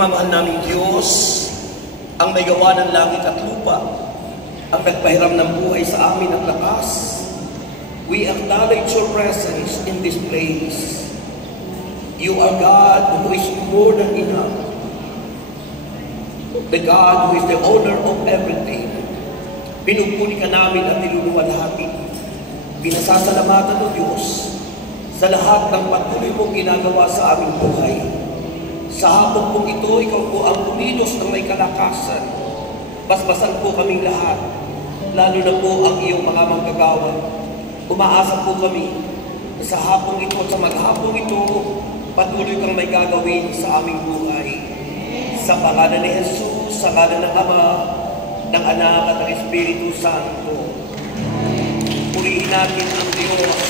Pagmamahal naming Diyos, ang may gawa ng langit at lupa, ang nagpahiram ng buhay sa amin at lakas, we acknowledge your presence in this place. You are God who is more than enough, the God who is the owner of everything. Pinupuni ka namin at niluluwalhati. Pinasasalamatan o Diyos sa lahat ng patuloy mong ginagawa sa aming buhay. Sa hapon pong ito, ikaw po ang kumilos ng may kalakasan. Basbasan po kaming lahat, lalo na po ang iyong mga manggagawa. Umaasa po kami na sa hapon ito at sa maghapon ito, patuloy kang may gagawin sa aming buhay. Sa pangalan ni Jesus, sa ngalan ng Ama, ng Anak at ng Espiritu Santo. Purihin natin ang Diyos,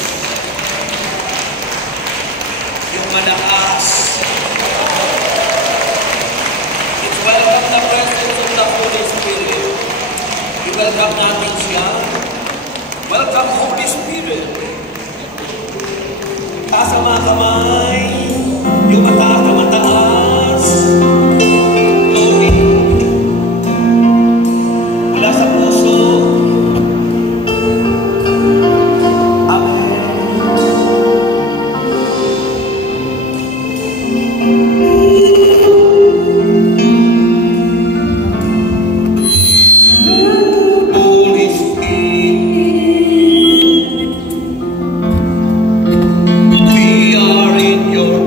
yung malakas. It's welcome the presence of the Holy Spirit. I-welcome natin siya. Welcome Holy Spirit. Taas ang mga kamay, yung mataas na mataas. Glory. Mula sa puso. Amen. Holy Spirit, we are in your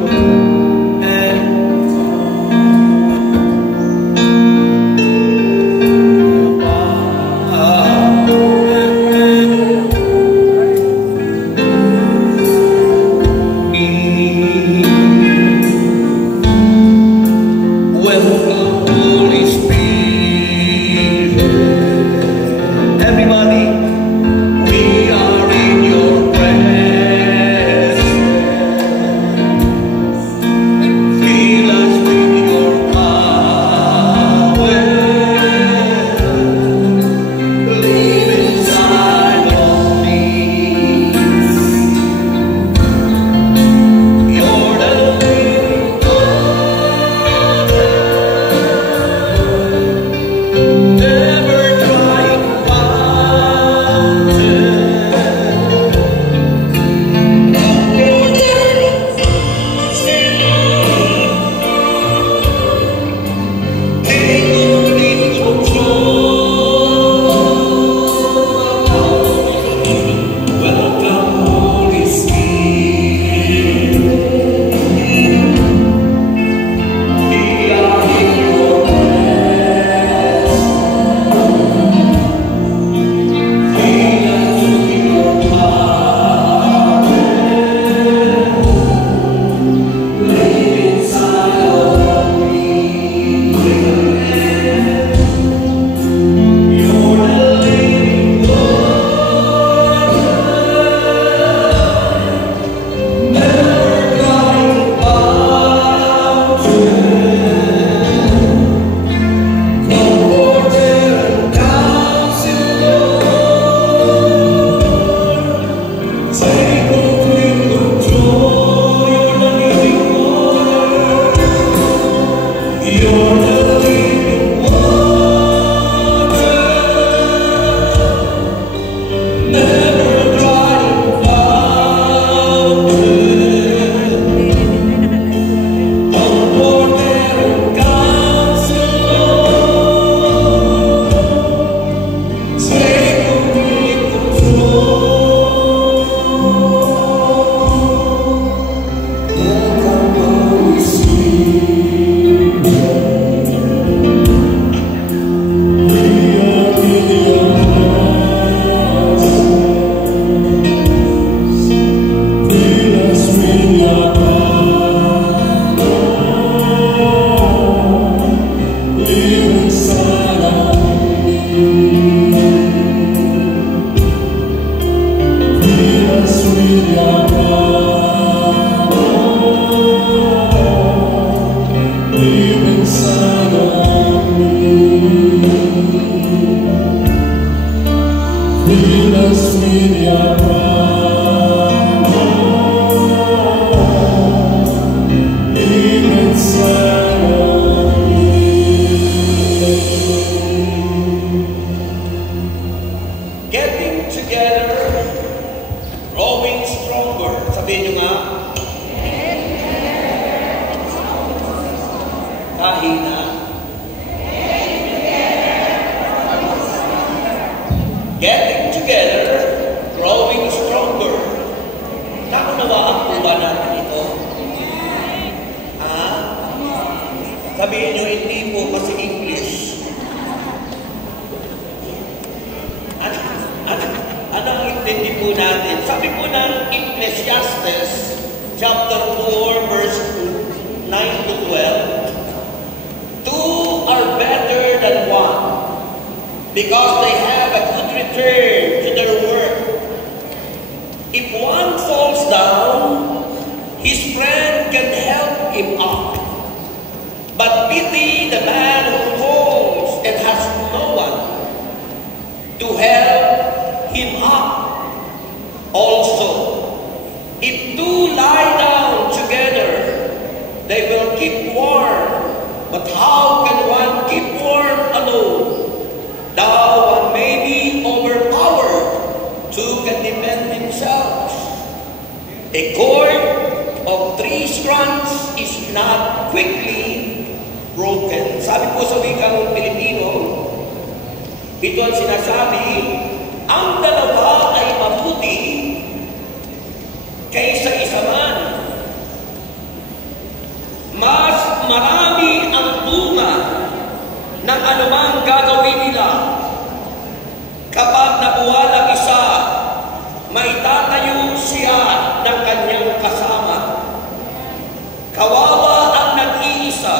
Fill Getting together, growing stronger. Sabihin nyo nga. Kahina. Getting together, growing stronger. Nakunawaan po ba natin ito? Ha? Sabihin nyo, hindi po kasi English. Ano ang intindi po natin? Sabi po ng Ecclesiastes, chapter 4, verse 9 to 12, two are better than one, because they have a good return to their work. If one falls down, his friend can help him up. But pity the man who falls and has no one to help him up. Also, if two lie down together, they will keep warm. But how can one keep warm alone? Though one may be overpowered, two can defend themselves. A cord of 3 strands is not quickly broken. Sabi po sa wikang Pilipino, ito ang sinasabi, ang dalawa ay mabuti kaysa isa man. Mas marami ang bunga ng anumang gagawin nila. Kapag nabuwal ang isa, maitatayo siya ng kanyang kasama. Kawawa ang nag-iisa.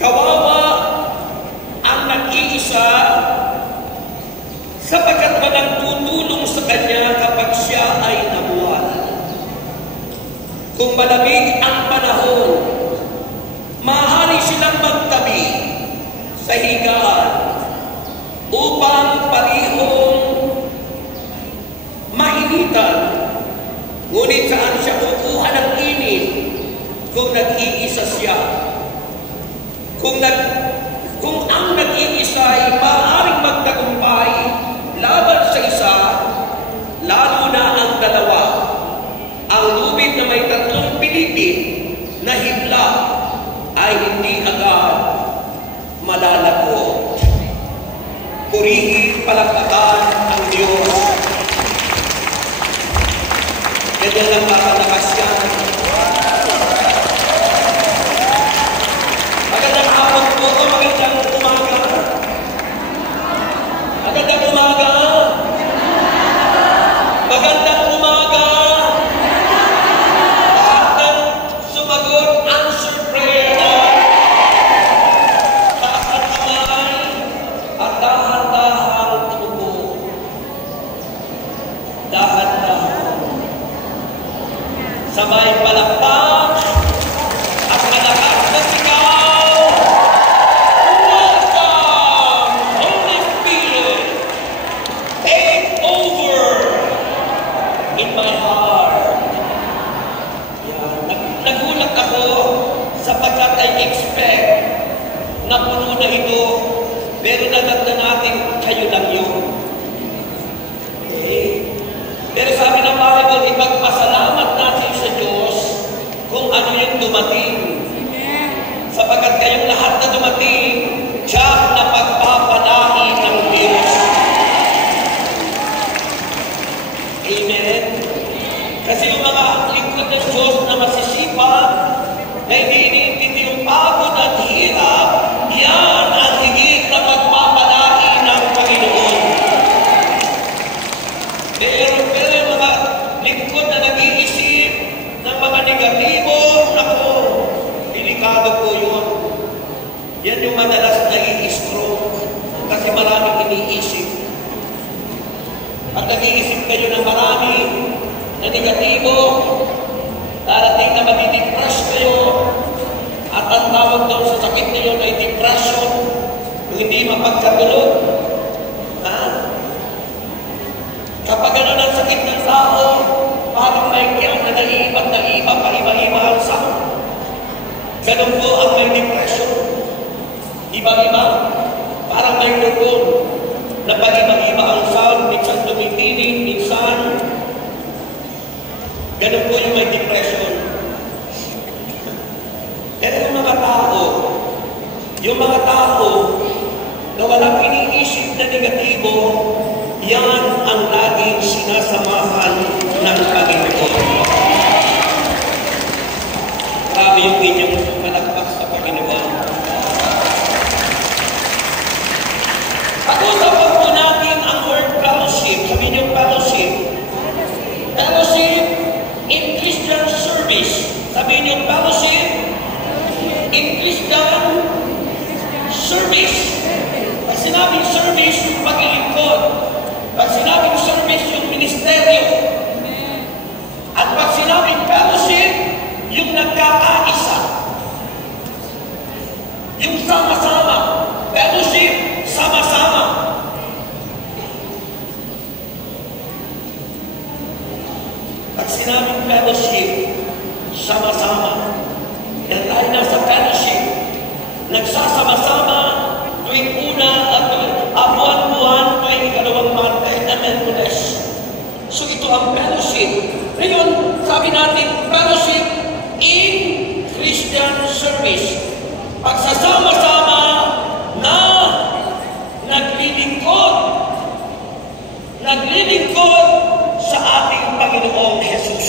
Kawawa ang nag-iisa sapagkat walang tutulong sa kanya kapag siya ay nabuwal. Kung malamig ang panahon, maaari silang magtabi sa higaan upang parihong mainitan. Ngunit saan siya kukuha ng init kung nag-iisa siya? Kung ang nag-iisa ay maaaring magtagumpay laban sa isa, lalo na ang dalawa, ang lubid na may 3 pilipit na himla ay hindi agad malalagot. Purihin, palakpakan ang Diyos. Ganyan lang makalakas yan. Magandang hapon po o magandang umaga. Magandang umaga. Magandang umaga. Lahat ng sumagot, answer prayer na taas at kamay at dahan-dahang tumubo. Dahan-dahan. Sabay palakpak at malakas na sigaw. Welcome, Holy Spirit. Take over in my heart. Nagulat ako sapagkat I expect na puno na ito, pero nadagda natin kayo lang yun. Okay? Pero sabi ng Bible, ipagpasalamat natin sa Diyos kung ano yung dumating. Sapagkat kayong lahat na dumating, tiyak na pagpapalain ng Diyos. Amen? Kasi yung mga lingkod ng Diyos na masisipag, na hindi iniintindi yung pagod at hirap, yan ang higit na pagpapalain ng Panginoon. Pero yung mga lingkod na nag-iisip ng mga negatibo, nako, delikado po yun. Yan yung madalas na i-stroke kasi maraming iniisip. At nag-iisip kayo ng marami na negatibo, darating na madidepress kayo, at ang tawag doon sa sakit niyo ay depression, kung hindi mapagkatulog. Kapag ano ng sakit ng tao, parang may kiyang na naiiba, paiba-iba ang sakit. Ganun po ang may depression. Iba-iba. Parang may doon na pag-iba-iba ang sound. Minsan tumitinig, minsan ganun po yung may depression. Pero yung mga tao na walang iniisip na negatibo, yan ang laging sinasamahan ng Panginoon. Grabe yung inyong malakpak sa Panginoon. Pag-usapan po natin ang word fellowship. Sabihin yung fellowship. Fellowship in Christian service. Sabihin yung fellowship in Christian service. Pag sinabing service, yung paglilingkod. Pag sinabing service, yung ministeryo. At pag sinabing fellowship, yung nagkakaisa. Yung sama-sama. Fellowship, sama-sama. Pag sinabing fellowship, sama-sama. Kaya tayo nasa fellowship, nagsasama-sama tuwing una at buwan-buwan tuwing ikalawang Monday na Merkules. So ito ang fellowship. Ngayon, sabi natin, fellowship in Christian service. Pagsasama-sama na naglilingkod sa ating Panginoong Jesus.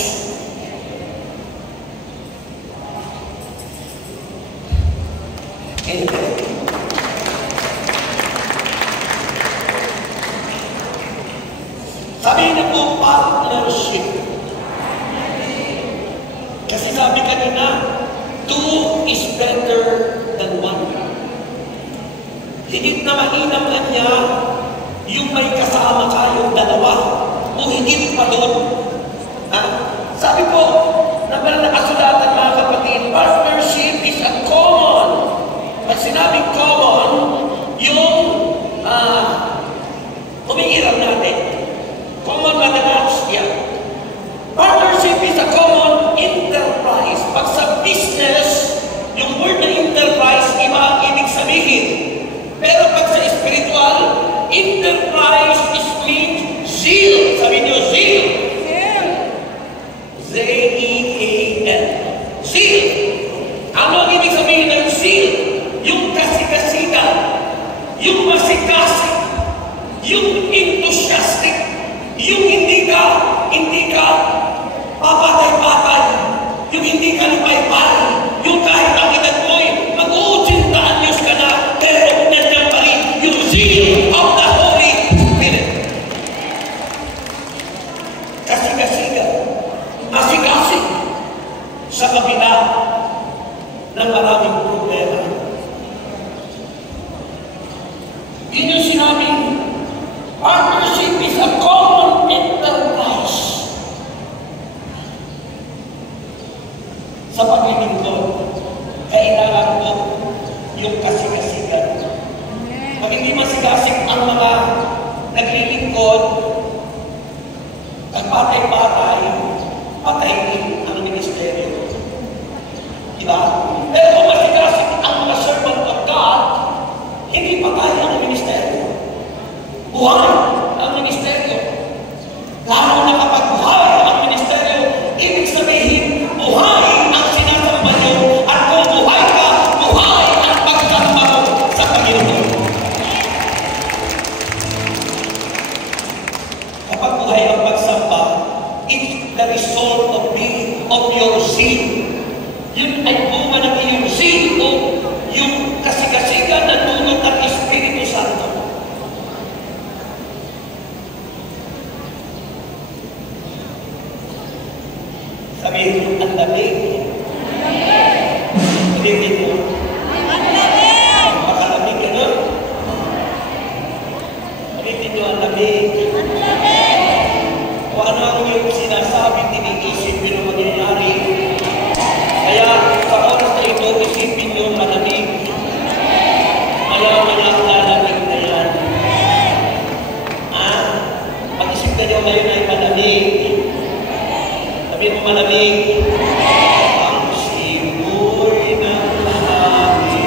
Amen. Sabihin na po, partnership. Kasi sabi kanina, two is better than one. Higit na mainam na niya yung may kasama kayong dalawa o higit pa doon. Sabi po, nakasulatan mga kapatid, partnership is a common. Pag sinabing common, yung humingiram natin. Common madalas, yan. Partnership is a common enterprise. Pag sa business, yung word na enterprise, iba ang ibig sabihin. Pero pag sa spiritual, enterprise is means zeal. Sabi niyo, zeal. Z-E-A-L. Zeal. Ano ang ibig sabihin ng zeal? Yung kasikasigan, yung masikasik, yung enthusiastic, yung hindi ka papatay-patay, yung hindi ka lupay-pay, yung kahit ang edad mo'y mag-80 anyos ka na, pero nandiyan pa rin yung zeal of the Holy Spirit. Kasikasigan, masikasik sa kabila ng maraming problema. Yun yung sinabing partnership is a common enterprise. Sa paglilingkod, kailangan po yung kasikasigan. Pag hindi masigasig ang mga naglilingkod, ang patay-patay, patay din ang ministeryo. Diba? Pero kung masigasig ang mga servant of God, hindi patay ang ministeryo. Buhay ang ministeryo. Lalo na kapag buhay ang ministeryo, ibig sabihin, buhay ang sinasamba nyo. At kung buhay ka, buhay ang pagsamba mo sa Panginoon. Kapag buhay ang pagsamba, it's the result of your zeal. Yun ay bunga ng iyong zeal o yung kasigasigan na dulot ng Espiritu Santo. Sabihin mo, ang lamig. Sabihin mo, ang lamig. Makalamig ka na. Sabihin mo, ang lamig. Ang lamig. O ano ang yung sinasabi, tiniisip nyo na mangyayari. Kaya sa oras na ito, isipin nyo malamig. Ayaw na lang lalamig na yan. Mag-isip ka nyo ngayon ay malamig. Sabihin mo malamig. Ang simoy ng langit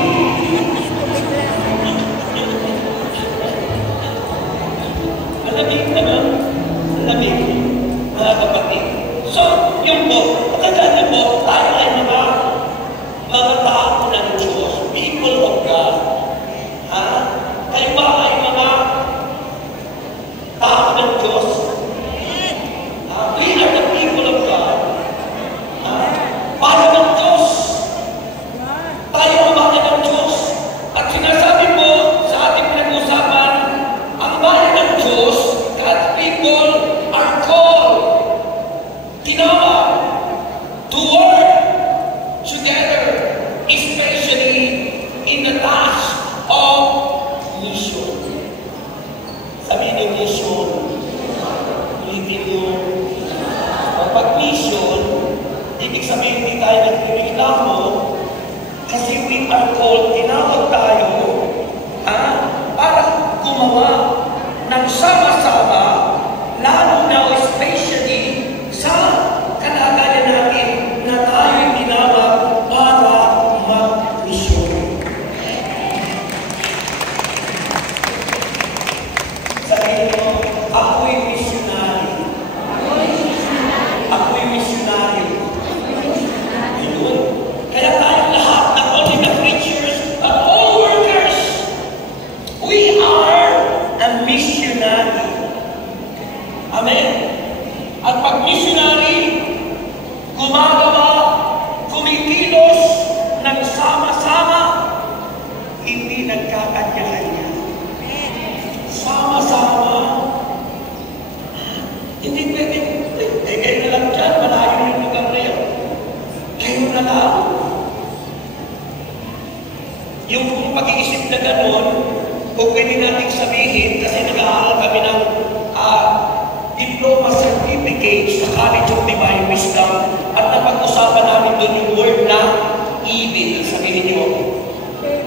mission. Ulitin mo. Pag mission, ibig sabihin hindi tayo nagreklamo kasi we are called, tinawag tayo para gumawa ng sama-sama, lalo na especially sa kalagayan natin na tayo'y tinawag para mag-mission. Sabihin mo, ako'y missionary. Ako'y missionary. Ayun. Kaya tayong lahat, not only the preachers, but all workers, we are a missionary. Amen? At pag missionary, gumagawa, kumikilos ng sama-sama, hindi nagkakanya-kanya. Sama-sama. Hindi pwede, kayo na lang dyan, malayo yung lugar na yun. Kayo na lang. Yung pag-iisip na gano'n, kung pwede natin sabihin, kasi nag-aaral kami ng diploma certificate sa College of Divine Wisdom at napag-usapan namin doon yung word na evil. Sabihin niyo,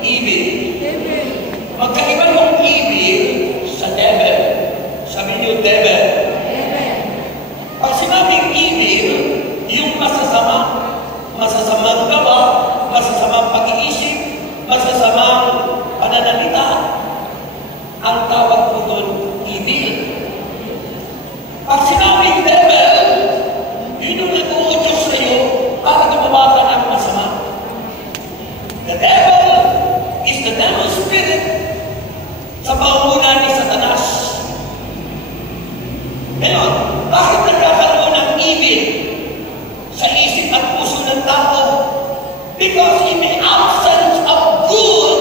evil. Magkaiba yung evil sa devil. Sabihin niyo, devil. Pag sinabing evil, yung masasama, masasamang gawa, masasamang pag-iisip, masasamang pananalita, ang tawag po doon, evil. Pag sinabing devil, yun yung nag-uudyos sa iyo para gumawa ka ng masama. The devil is the devil's spirit sa pangunguna ni Satanas. Ngayon, bakit nagkakaroon ng evil sa isip at puso ng tao? Because in the absence of good,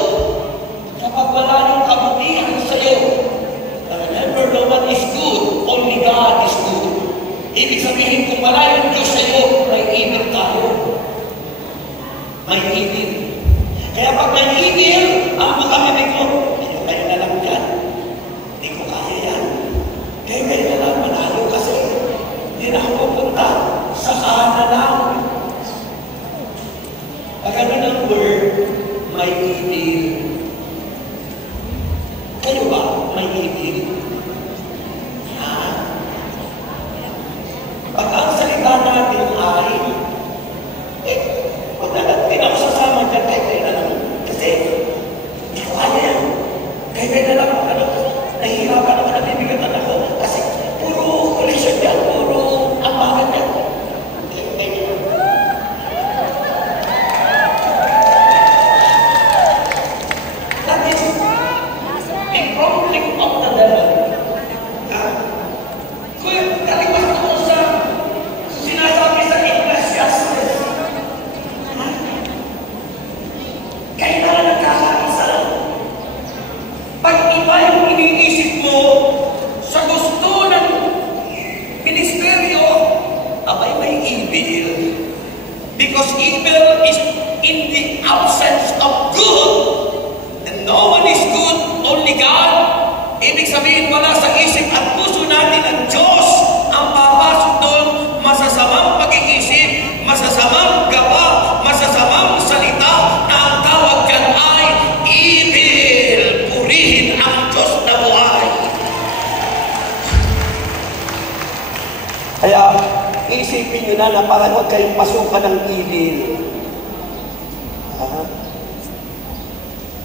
kapag wala yung kabutihan sa iyo, remember, no one is good, only God is good. Ibig sabihin, kung wala yung Diyos sa iyo, may evil tayo. May evil. Kaya pag may evil, ang bukamibig mo, kayo na lang dyan. Hindi ko kaya yan. Kayo na lang, manalo kasi. Hindi na ako pupunta sa kanan lang. Pag ano ng word, may evil. Kayo ba, may evil? Pag ang salita natin ay, huwag na natin ako sasama dyan, kayo na lang. Kasi, hindi ko kaya yan. Kayo na lang, nahihirapan ako, nabibigatan ako. Kasi, puro koleksyon yan, puro ambagan yan. That is a prompting of the devil. Kuya, kalipas ko sa sinasabi sa Ecclesiastes. Kailangan nagkakaisa lang. Pag iba yung iniisip mo sa gusto ng ministeryo, abay may evil. Because evil is in the absence of good. And no one is good, only God. Ibig sabihin, wala sa isip at puso natin ang Diyos ang papasok doon. Masasamang pag-iisip, masasamang gawa, masasamang salita na ang tawag dyan ay evil. Purihin ang Diyos na buhay. Kaya, isipin nyo na para huwag kayong pasukan ng evil.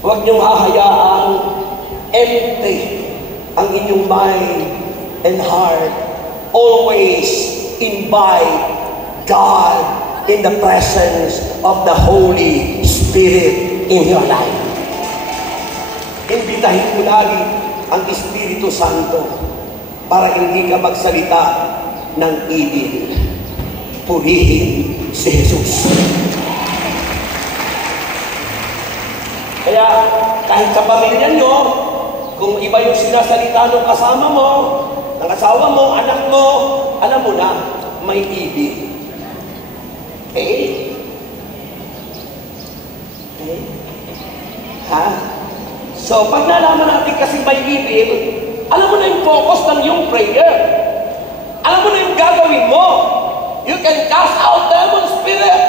Huwag niyong hahayaang empty ang inyong mind and heart. Always invite God in the presence of the Holy Spirit in your life. Imbitahin mo lagi ang Espiritu Santo para hindi ka magsalita ng evil. Purihin si Jesus. Kaya kahit sa pamilya nyo, kung iba yung sinasalita ng kasama mo, ng asawa mo, anak mo, alam mo na, may evil. Okay? Okay? Ha? So, pag nalaman natin kasi may evil, Alam mo na yung focus ng iyong prayer. Alam mo na yung gagawin mo. You can cast out demon spirit.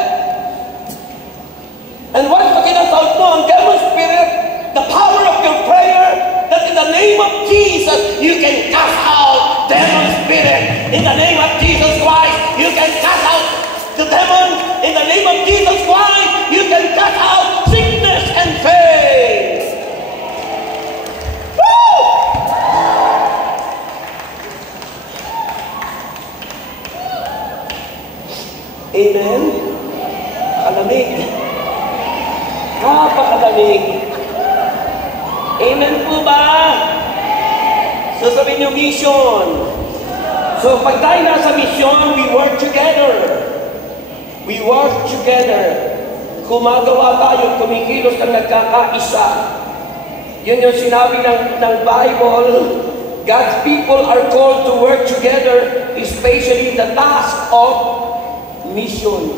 And once na kinast out mo ang demon spirit, the power of your prayer, that in the name of Jesus, you can cast out demon spirit. In the name of Jesus Christ, you can cast out the demon. In the name of Jesus Christ, you can cast out sickness and pain. Woo! Amen? Kalamig. Napakalamig. Amen po ba? So sabihin niyo, mission. So pag tayo nasa mission, we work together. We work together. Gumagawa tayo, kumikilos ng nagkakaisa. Yun yung sinabi ng Bible. God's people are called to work together, especially the task of mission.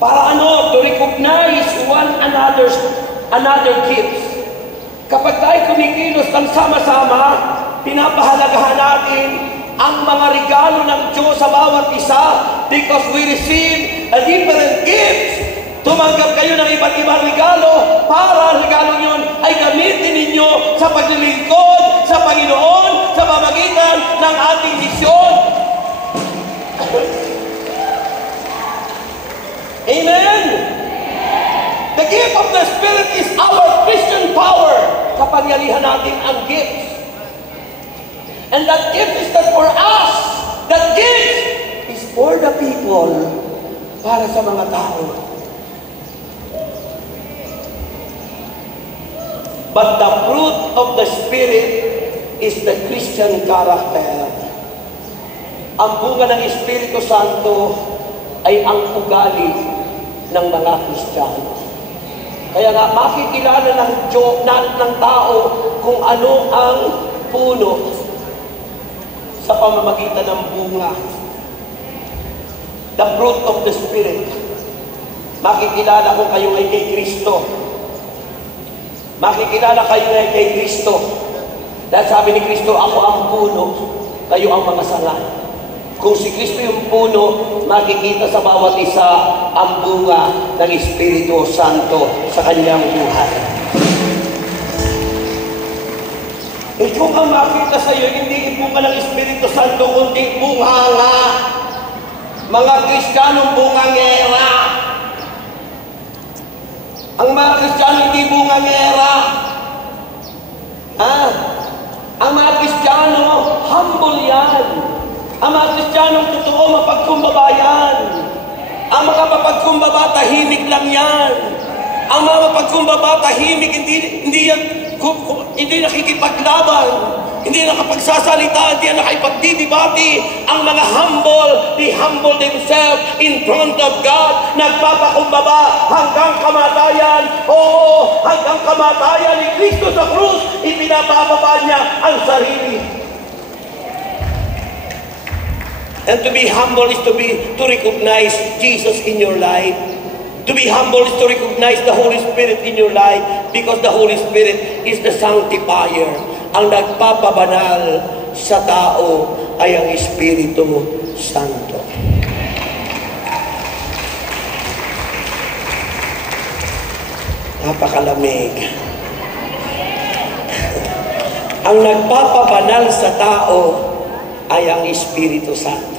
Para ano? To recognize one another gifts. Kapag tayo kumikilos ng sama-sama, pinapahalagahan natin ang mga regalo ng Diyos sa bawat isa because we receive a different gifts. Tumanggap kayo ng iba't ibang regalo para regalo yun ay gamitin ninyo sa paglilingkod sa Panginoon sa pamamagitan ng ating misyon. Amen? The gift of the Spirit is our Christian power. Kapangyarihan natin ang gifts. And that gift is not for us. That gift is for the people. Para sa mga tao. But the fruit of the Spirit is the Christian character. Ang bunga ng Espiritu Santo ay ang ugali ng mga Kristiyano. Kaya nga makikilala ng tao kung ano ang puno sa pamamagitan ng bunga. The fruit of the Spirit. Makikilala kung kayo ay kay Kristo. Makikilala kayo ay kay Kristo. Dahil sabi ni Kristo, ako ang puno, kayo ang mga sanga. Kung si Kristo yung puno, makikita sa bawat isa ang bunga ng Espiritu Santo sa kanyang buhay. Kung ang makita sa iyo, hindi bunga ng Espiritu Santo, kundi bunganga. Mga Kristiyanong bungangera. Ang mga Kristiyano hindi bungangera. Ang mga Kristiyano, humble yan. Ang mga Kristiyanong totoo, mapagkumbaba yan. Ang mga mapagkumbaba, tahimik lang yan. Ang mga mapagkumbaba, tahimik, hindi nakikipaglaban, hindi nakapagsasalita, hindi nakipagdidibati. Ang mga humble, they humble themselves in front of God, nagpapakumbaba hanggang kamatayan. Oo, hanggang kamatayan ni Kristo sa krus, ipinapababa niya ang sarili. And to be humble is to recognize Jesus in your life. To be humble is to recognize the Holy Spirit in your life because the Holy Spirit is the sanctifier. Ang nagpapabanal sa tao ay ang Espiritu Santo. Napakalamig. Ang nagpapabanal sa tao ay ang Espiritu Santo.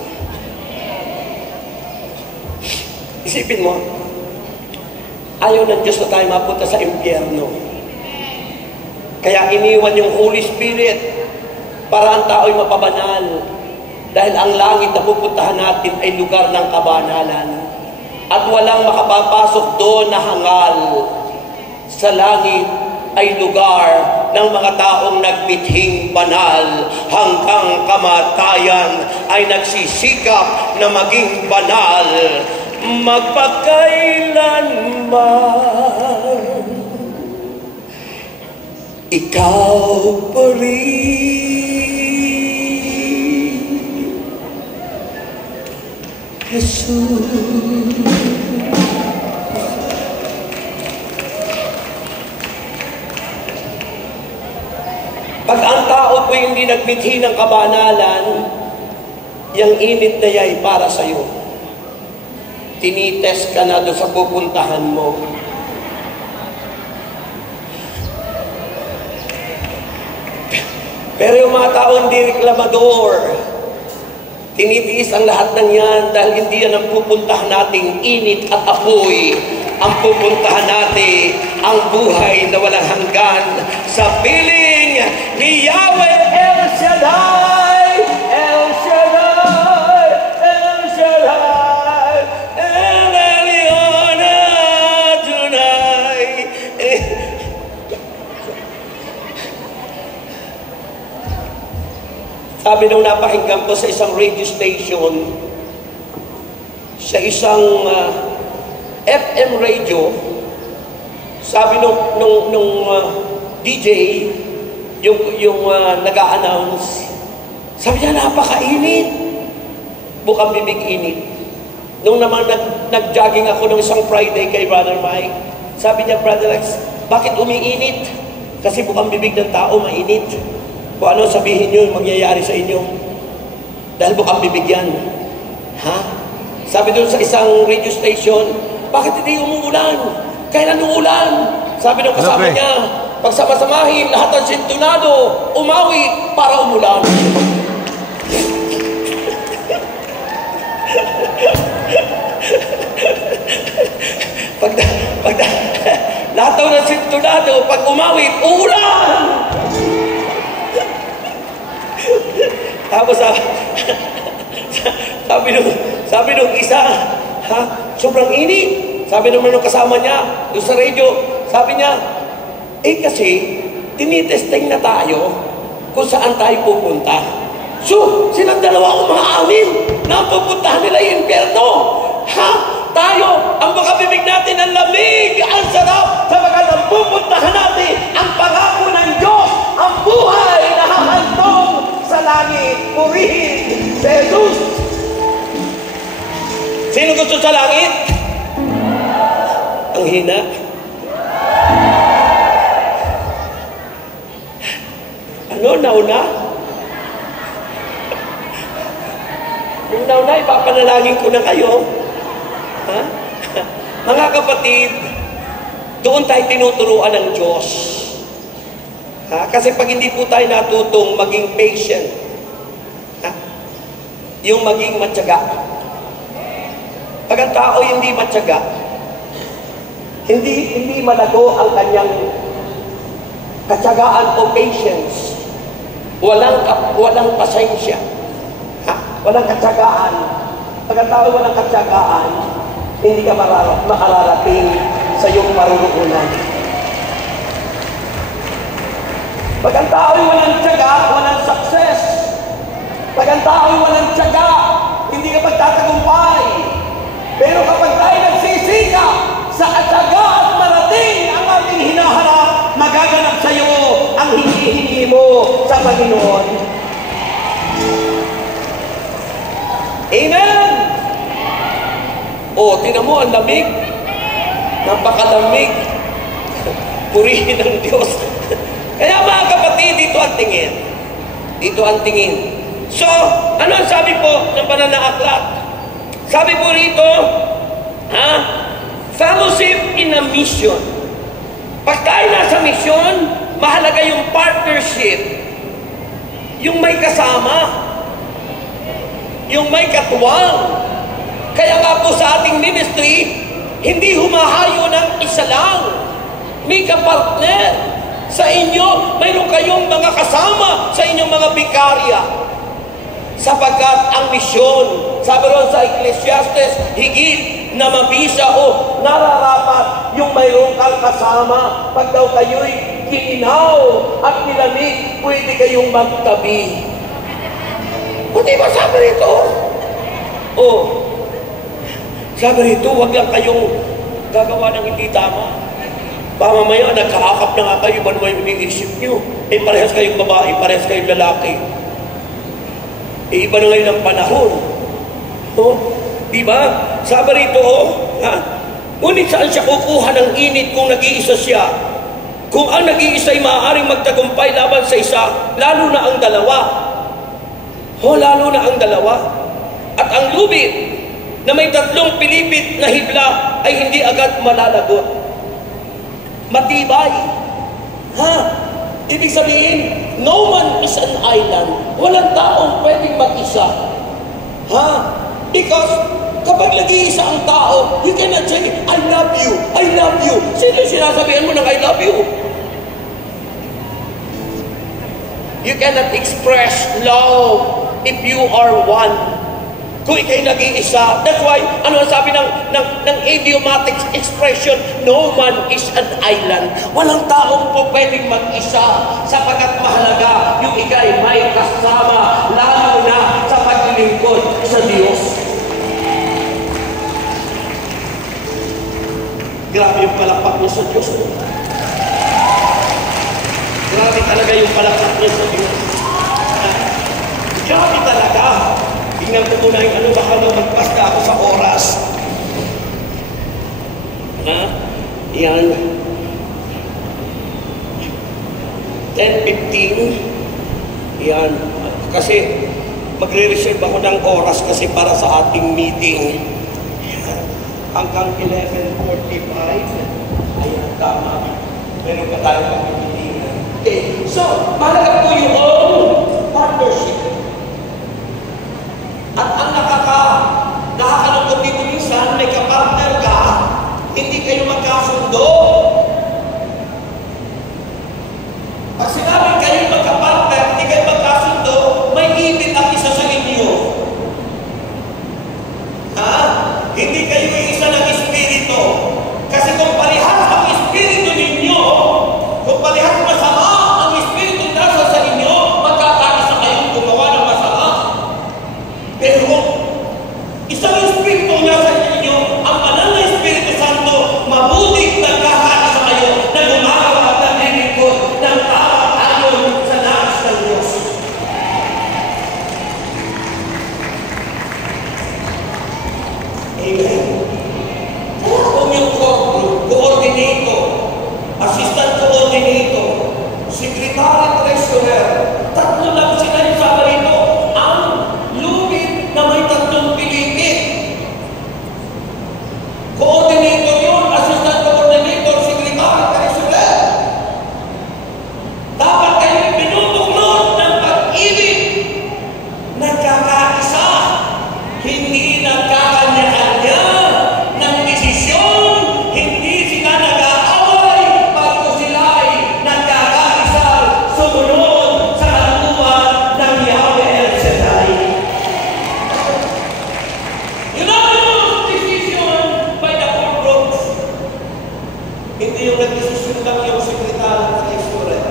Isipin mo, ayaw ng Diyos na tayo mapunta sa impyerno. Kaya iniwan yung Holy Spirit para ang tao'y mapabanal. Dahil ang langit na pupuntahan natin ay lugar ng kabanalan. At walang makapapasok doon na hangal. Sa langit ay lugar ng mga taong nagbithing banal. Hanggang kamatayan ay nagsisikap na maging banal. Magpakailanman ikaw pa rin, Jesus. Pag ang hindi nagbithi ng kabanalan, yung init na yan para sa'yo. Tinitest ka na doon sa pupuntahan mo. Pero yung mga taong di reklamador, tinitiis ang lahat ng yan dahil hindi yan ang pupuntahan nating init at apoy. Ang pupuntahan natin ang buhay na walang hanggan sa piling ni Yahweh El Shaddai, El Shaddai, El Shaddai, El Elyon Adonai. Sabi nung napakinggan ko sa isang radio station, sa isang FM radio, sabi nung DJ, yung nag-a-announce, sabi niya, napakainit. Bukang bibig init. Nung naman nag-jogging ako nung isang Friday kay Brother Mike, sabi niya, Brother Rex, bakit umiinit? Kasi bukang bibig ng tao mainit. Kung ano sabihin nyo, mangyayari sa inyo. Dahil bukang bibig yan. Ha? Sabi doon sa isang radio station, bakit hindi umuulan? Kailan umuulan? Sabi ng kasama niya, pagsama-samahin lahat ng sintunado, umawi para umulan. Lahat daw ng sintunado, pag umawi, uulan! Tapos sabi nung isa, ha? Sobrang init. Sabi naman nung kasama niya, doon sa radio, sabi niya, kasi, tinitesting na tayo kung saan tayo pupunta. So, silang dalawa umaamin na ang pupuntahan nila yung impyerno. Ha? Tayo, ang makabibig natin ang lamig, ang sarap, sabagat ang pupuntahan natin ang pangako ng Diyos, ang buhay na hahantong sa langit. Purihin si Jesus. Sino gusto sa langit? Ang hina. Ano, nauna? Yung nauna, ipapanalangin ko na kayo. Ha? Mga kapatid, doon tayo tinuturuan ng Diyos. Ha? Kasi pag hindi po tayo natutong maging patient, ha? Yung maging matyaga. Pag ang tao hindi matyaga, hindi malago ang kanyang katyagaan o patience. Walang pasensya. Ha? Walang katyagaan. Pag ang tao walang katyagaan, hindi ka makararating sa iyong maruroonan. Pag ang tao walang tiyaga, walang success. Pag ang tao walang tiyaga, hindi ka magtatagumpay. Pero kapag tayo nagsisika sa katyaga at marating ang ating hinaharap, magaganap sa iyo ang hinihingi mo sa Panginoon. Amen! O, tinan mo, ang lamig. Napakalamig. Purihin ng Diyos. Kaya mga kapatid, dito ang tingin. Dito ang tingin. So, ano ang sabi po ng pananaaklat? Sabi po rito, fellowship in a mission. Pag tayo nasa mission, mahalaga yung partnership. Yung may kasama. Yung may katuwang. Kaya nga po sa ating ministry, hindi humahayo ng isa lang. May kapartner. Sa inyo, mayroon kayong mga kasama sa inyong mga bikarya. Sapagkat ang misyon, sabi ron sa Ecclesiastes, higit na mabisa o nararapat yung mayroong kang kasama. Pag daw kayo'y ginaw at nilamig, pwede kayong magtabi. Kundi ba sabi rito? Sabi rito, huwag lang kayong gagawa ng hindi tama. Baka mamaya, nagkakakap na nga kayo, iba naman yung iniisip nyo. Parehas kayong babae, parehas kayong lalaki. Iba na ngayon ang panahon. Diba? Sabi rito, ngunit saan siya kukuha ng init kung nag-iisa siya? Kung ang nag-iisa ay maaaring magtagumpay laban sa isa, lalo na ang dalawa. Lalo na ang dalawa. At ang lubid na may tatlong pilipit na hibla ay hindi agad malalagot. Matibay. Ibig sabihin, no man is an island. Walang taong pwedeng mag-isa. Because kapag nag-iisa ang tao, you cannot say, I love you, I love you. Sino sinasabihan mo ng I love you? You cannot express love if you are one. Kung ikay nag-iisa. That's why, ano ang sabi ng idiomatic expression, no man is an island. Walang taong po pwedeng mag-isa sapagkat mahalaga yung ikay may kasama, lalo na sa paglilingkod sa Diyos. Grabe yung palakpak niya sa Diyos. Grabe talaga yung palakpak niya sa Diyos. Grabe talaga. Tingnan ko muna yung baka magpasta ako sa oras. Yan. 10:15. Yan. Kasi magre-reserve ako ng oras kasi para sa ating meeting. Hanggang 11:45. Ayan, tama. Meron pa tayo pag-meeting. Okay. So, mahalaga po yung partnership. At ang nakakalungkot dito minsan, may kapartner ka, hindi kayo magkasundo. Pag sinabi kayo magkapartner, hindi kayo magkasundo, may ibig ang isa sa inyo. Hindi kayo isa ng espiritu. Kasi kung parehas ang espiritu ninyo, kung parehas masama ang espiritu nasa sa inyo, magkakaisa kayong gumawa ng masama. Pero isang espiritu nasa inyo, ang banal na Espiritu Santo, mabuting nagkakaisa kayo na gumagawa at naglilingkod ng tama ayon sa nais ng Diyos. Amen. Kaya kung yung coordinator, assistant coordinator, secretary treasurer, tatlo lang sila yung sama rito. Ang lubid na may tatlong pilipit. Coordinator yun, assistant coordinator, secretary treasurer. Dapat kayo pinutuklod ng pag-ibig. Nagkakaisa, hindi nagkakanya-kanya ng desisyon, hindi sila nag-aaway, bago sila ay nagkakaisa sumunod sa kalooban ng Yahweh El Shaddai. Unanimous decision by the four groups. Hindi yung nag-desisyon lang yung secretary ng treasurer.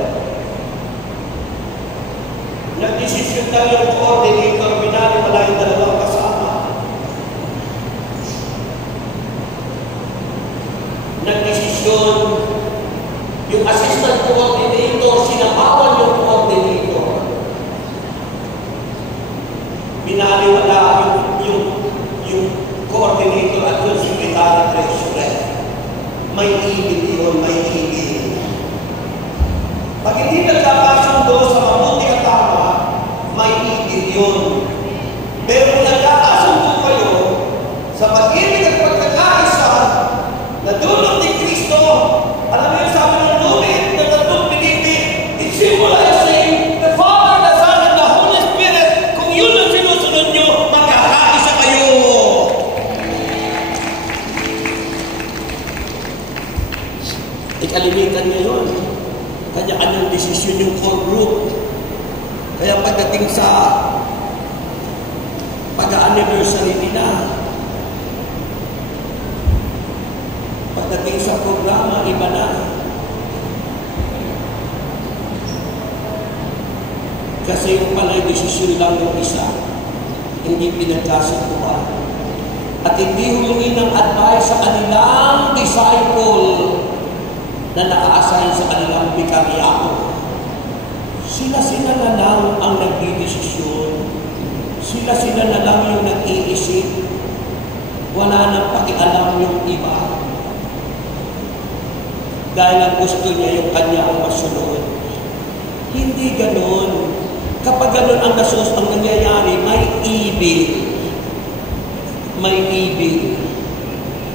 Nag-desisyon lang yung coordinator, binali pala yung dalawang kasama. Nag-desisyon yung assistant coordinator, sinabawan yung coordinator. Binaliwala yung coordinator at yung secretary treasurer. May ibig yun, may ibig. Pag hindi nagkakasundo sa mabuti at tama, may ibig yun. Pero kung nagkakasundo kayo sa pag-ibig at pagkakaisa na dulot ni Kristo, alam mo yung sabi ng lubid na tatlong pilipit, it symbolizes saying, the Father, the Son, and the Holy Spirit, kung yun ang sinusunod nyo, magkakaisa kayo. Ikalimitan nyo yun. Kanya-kanyang desisyon yung core group. Kaya pagdating sa pag-anniversary nila, pagdating sa programa, iba na. Kasi yung pala desisyon lang yung isa, hindi pinagkasunduan. At hindi humingi ng advice sa kanilang disciple na naka-assign sa kanilang bikaryato. Sila na lang ang nagdidesisyon. Sila na lang yung nag-iisip. Wala nang pakialam yung iba. dahil ang gusto niya yung kanya ang masunod. Hindi ganon. Kapag ganon ang nangyayari, may ibig. May ibig.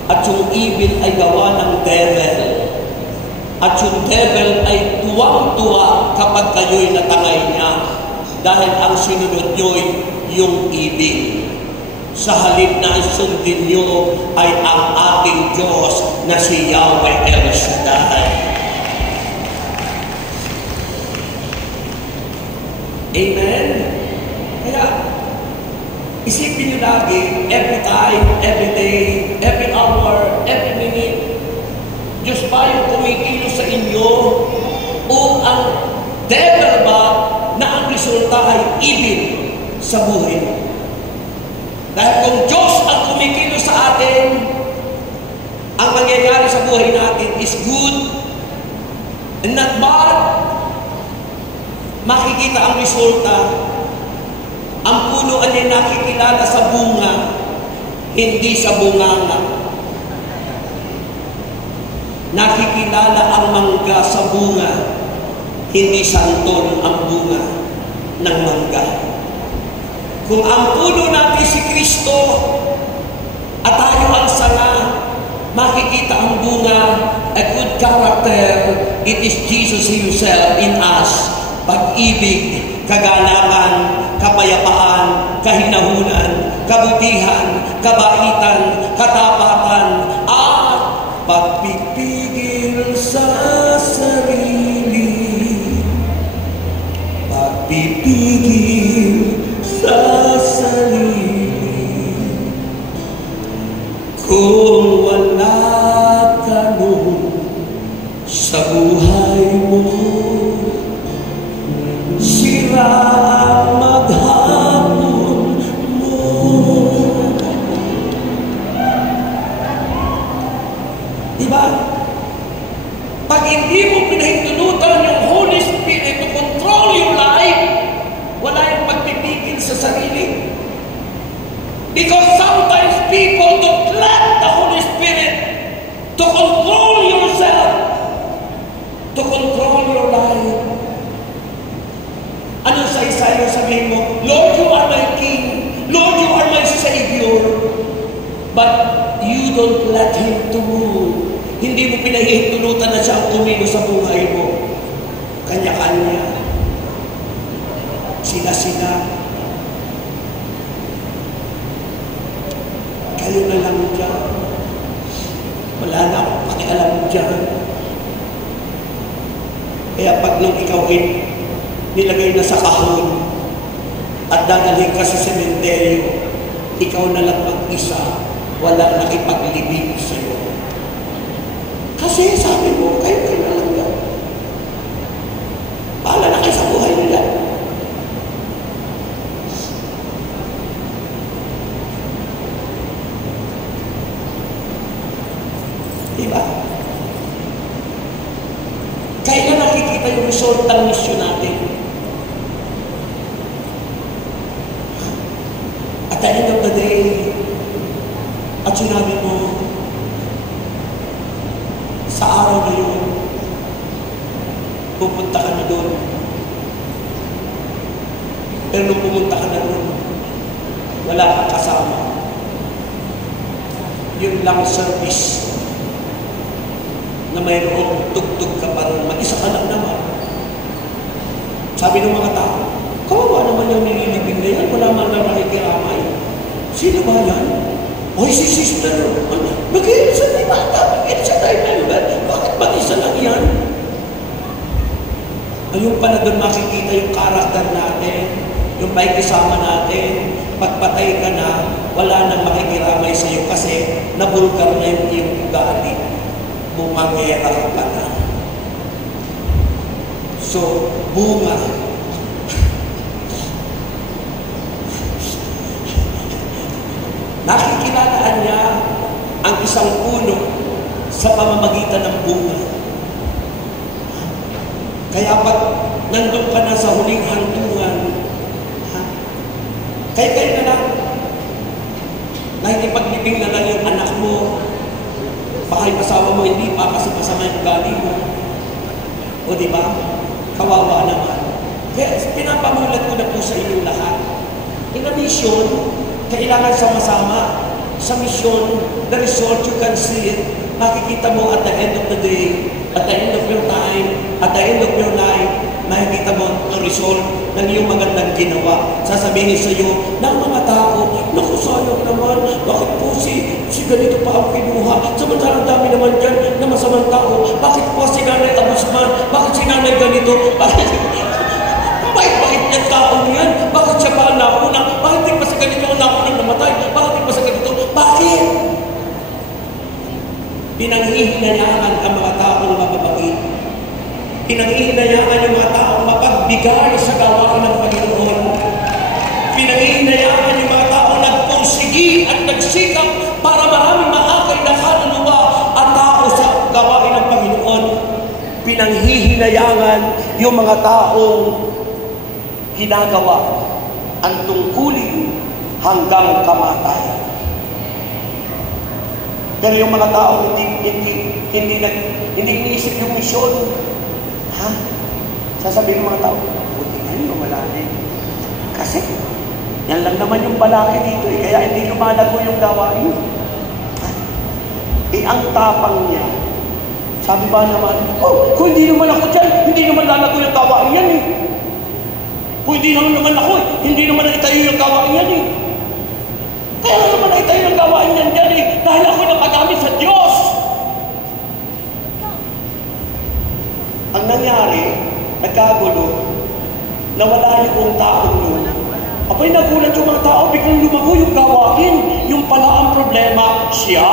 At yung ibig ay gawa ng devil. At yung devil ay tuwang-tuwa kapag kayo'y natangay niya. Dahil ang sinunod nyo'y yung ibig. Sa halip na sundin nyo ay ang ating Diyos na si Yahweh El Shaddai. Amen? Kaya, isipin nyo lagi, every time, every day, every hour, every minute, Diyos ba yung kumikilos sa inyo? O ang devil ba na ang resulta ay ibig sa buhay mo? Dahil kung Diyos ang kumikilos sa atin, ang nangyayari sa buhay natin is good and not bad. Makikita ang resulta. Ang puno ay nakikilala sa bunga, hindi sa bunganga. Nakikilala ang mangga sa bunga, hindi santol ang bunga ng mangga. Kung ang puno natin si Kristo at tayo ang sanga, makikita ang bunga, a good character, it is Jesus Himself in us. Pag-ibig, kagalakan, kapayapaan, kahinahunan, kabutihan, kabaitan, katapatan, at pagpipigil sa sarili. Pagpipigil sa sarili. Kung wala ka nun sa buhay mo, sira ang maghapon mo. Diba? Pag hindi mo pinahintulutan yung Holy Spirit to control your life, wala yung pagpipigil sa sarili. Because sometimes people don't let the Holy Spirit to control yourself, to control your life. Ano sa Isaiah sabihin mo? Lord, you are my King. Lord, you are my Savior. But you don't let Him to rule. Hindi mo pinahihintulutan na siya ang umilo sa buhay mo. Kanya-kanya. Sila-sila. Kayo na lang dyan. Wala na akong pakialam dyan. Kaya pag nung ikaw nilagay na sa kahon at dadalhin ka sa sementeryo, ikaw na lang mag-isa, wala nakipaglibing sa'yo. Kasi sabi mo, kayo na lang yan. Paala na kayo sa buhay nila. Diba? Kaya na nakikita yung result ng mission natin. At the end of the day, at sinabi mo, sa araw na yun, pupunta ka na doon. Pero nung pumunta ka na doon, wala kang kasama. Yun lang service na mayroong tugtog ka pa rin. Mag-isa ka lang naman. Sabi ng mga tao, kawawa naman yung nililibing na yan. Wala man lang nakikiramay. Sino ba yan? Oy, si sister. Mag-iisa na bata. Mag-iisa tayo member. Bakit mag-isa lang yan? Ayun pala doon makikita yung karakter natin. Yung paikisama natin. Pagpatay ka na, wala nang makikiramay sa iyo kasi nabulgar na yung iyong ugali. Bumangera ka pa na. So, bunga. Nakikilalaan niya ang isang puno sa pamamagitan ng bunga. Kaya pag nandun ka na sa huling hantungan, kayo na lang, nakikipaglibing na lang yung anak mo, Baka yung asawa mo hindi pa kasi masama yung ugali mo. O di ba? Kawawa naman. Kaya pinapamulat ko na po sa inyo lahat. In a mission, kailangan sama-sama. Sa mission, the result you can see it. Makikita mo at the end of the day, at the end of your time, at the end of your life, makikita mo ang result ng iyong magandang ginawa. Sasabihin sa iyo ng mga tao, naku, sayang naman, bakit po si ganito pa ang kinuha? Samantalang dami naman dyan na masamang tao. Bakit po si Nanay Abusman? Bakit si Nanay ganito? Bakit niya tao niyan? Bakit siya pa ang nauna? Bakit di pa sa ganito ang naunang namatay? Bakit di pa sa ganito? Bakit? Pinanghihinayaan ang mga taong mababagi. Pinanghihinayaan yung mga taong mapagbigay sa gawain ng Panginoon. Pinanghihinayaan yung mga taong nagpursigi at nagsikap para maraming maakay na kaluluwa at tao sa gawain ng Panginoon. Pinanghihinayaan yung mga taong ginagawa ang tungkulin hanggang kamatayan. Pero yung mga tao hindi iniisip yung misyon. Ha? Sasabihin ng mga tao, buti nga yun, wala na. Kasi, yan lang naman yung balaki dito kaya hindi lumalago yung gawain. Ang tapang niya. Sabi ba naman, kung hindi naman ako dyan, hindi naman lalago yung gawain yan eh. Kung hindi naman ako hindi naman naitayo yung gawain yan eh. Kaya naman naitayo yung gawain yan dyan eh, dahil ako nakagamit sa Diyos. Ang nangyari, nagkagulo, nawala yung taong yun. Abay, nagulat yung mga tao, biglang lumago yung gawain. Yung pala ang problema, siya.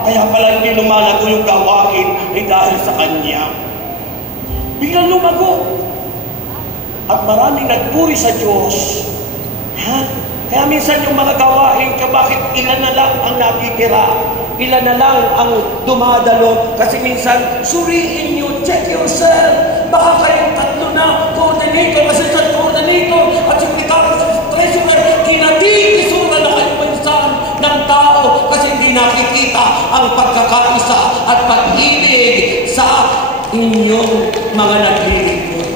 Kaya pala hindi lumalago yung gawain dahil sa kanya. Biglang lumago. At maraming nagpuri sa Diyos. Ha? Kaya minsan yung mga gawain, bakit ilan na lang ang natitira? Ilan na lang ang dumadalo? Kasi minsan, suriin nyo, check yourself. Baka kayong tatlo na, coordinator, assistant coordinator, at secretary sa treasurer, kinatitisura na kayo minsan ng tao kasi hindi nakikita ang pagkakaisa at pag-ibig sa inyong mga naglilingkod.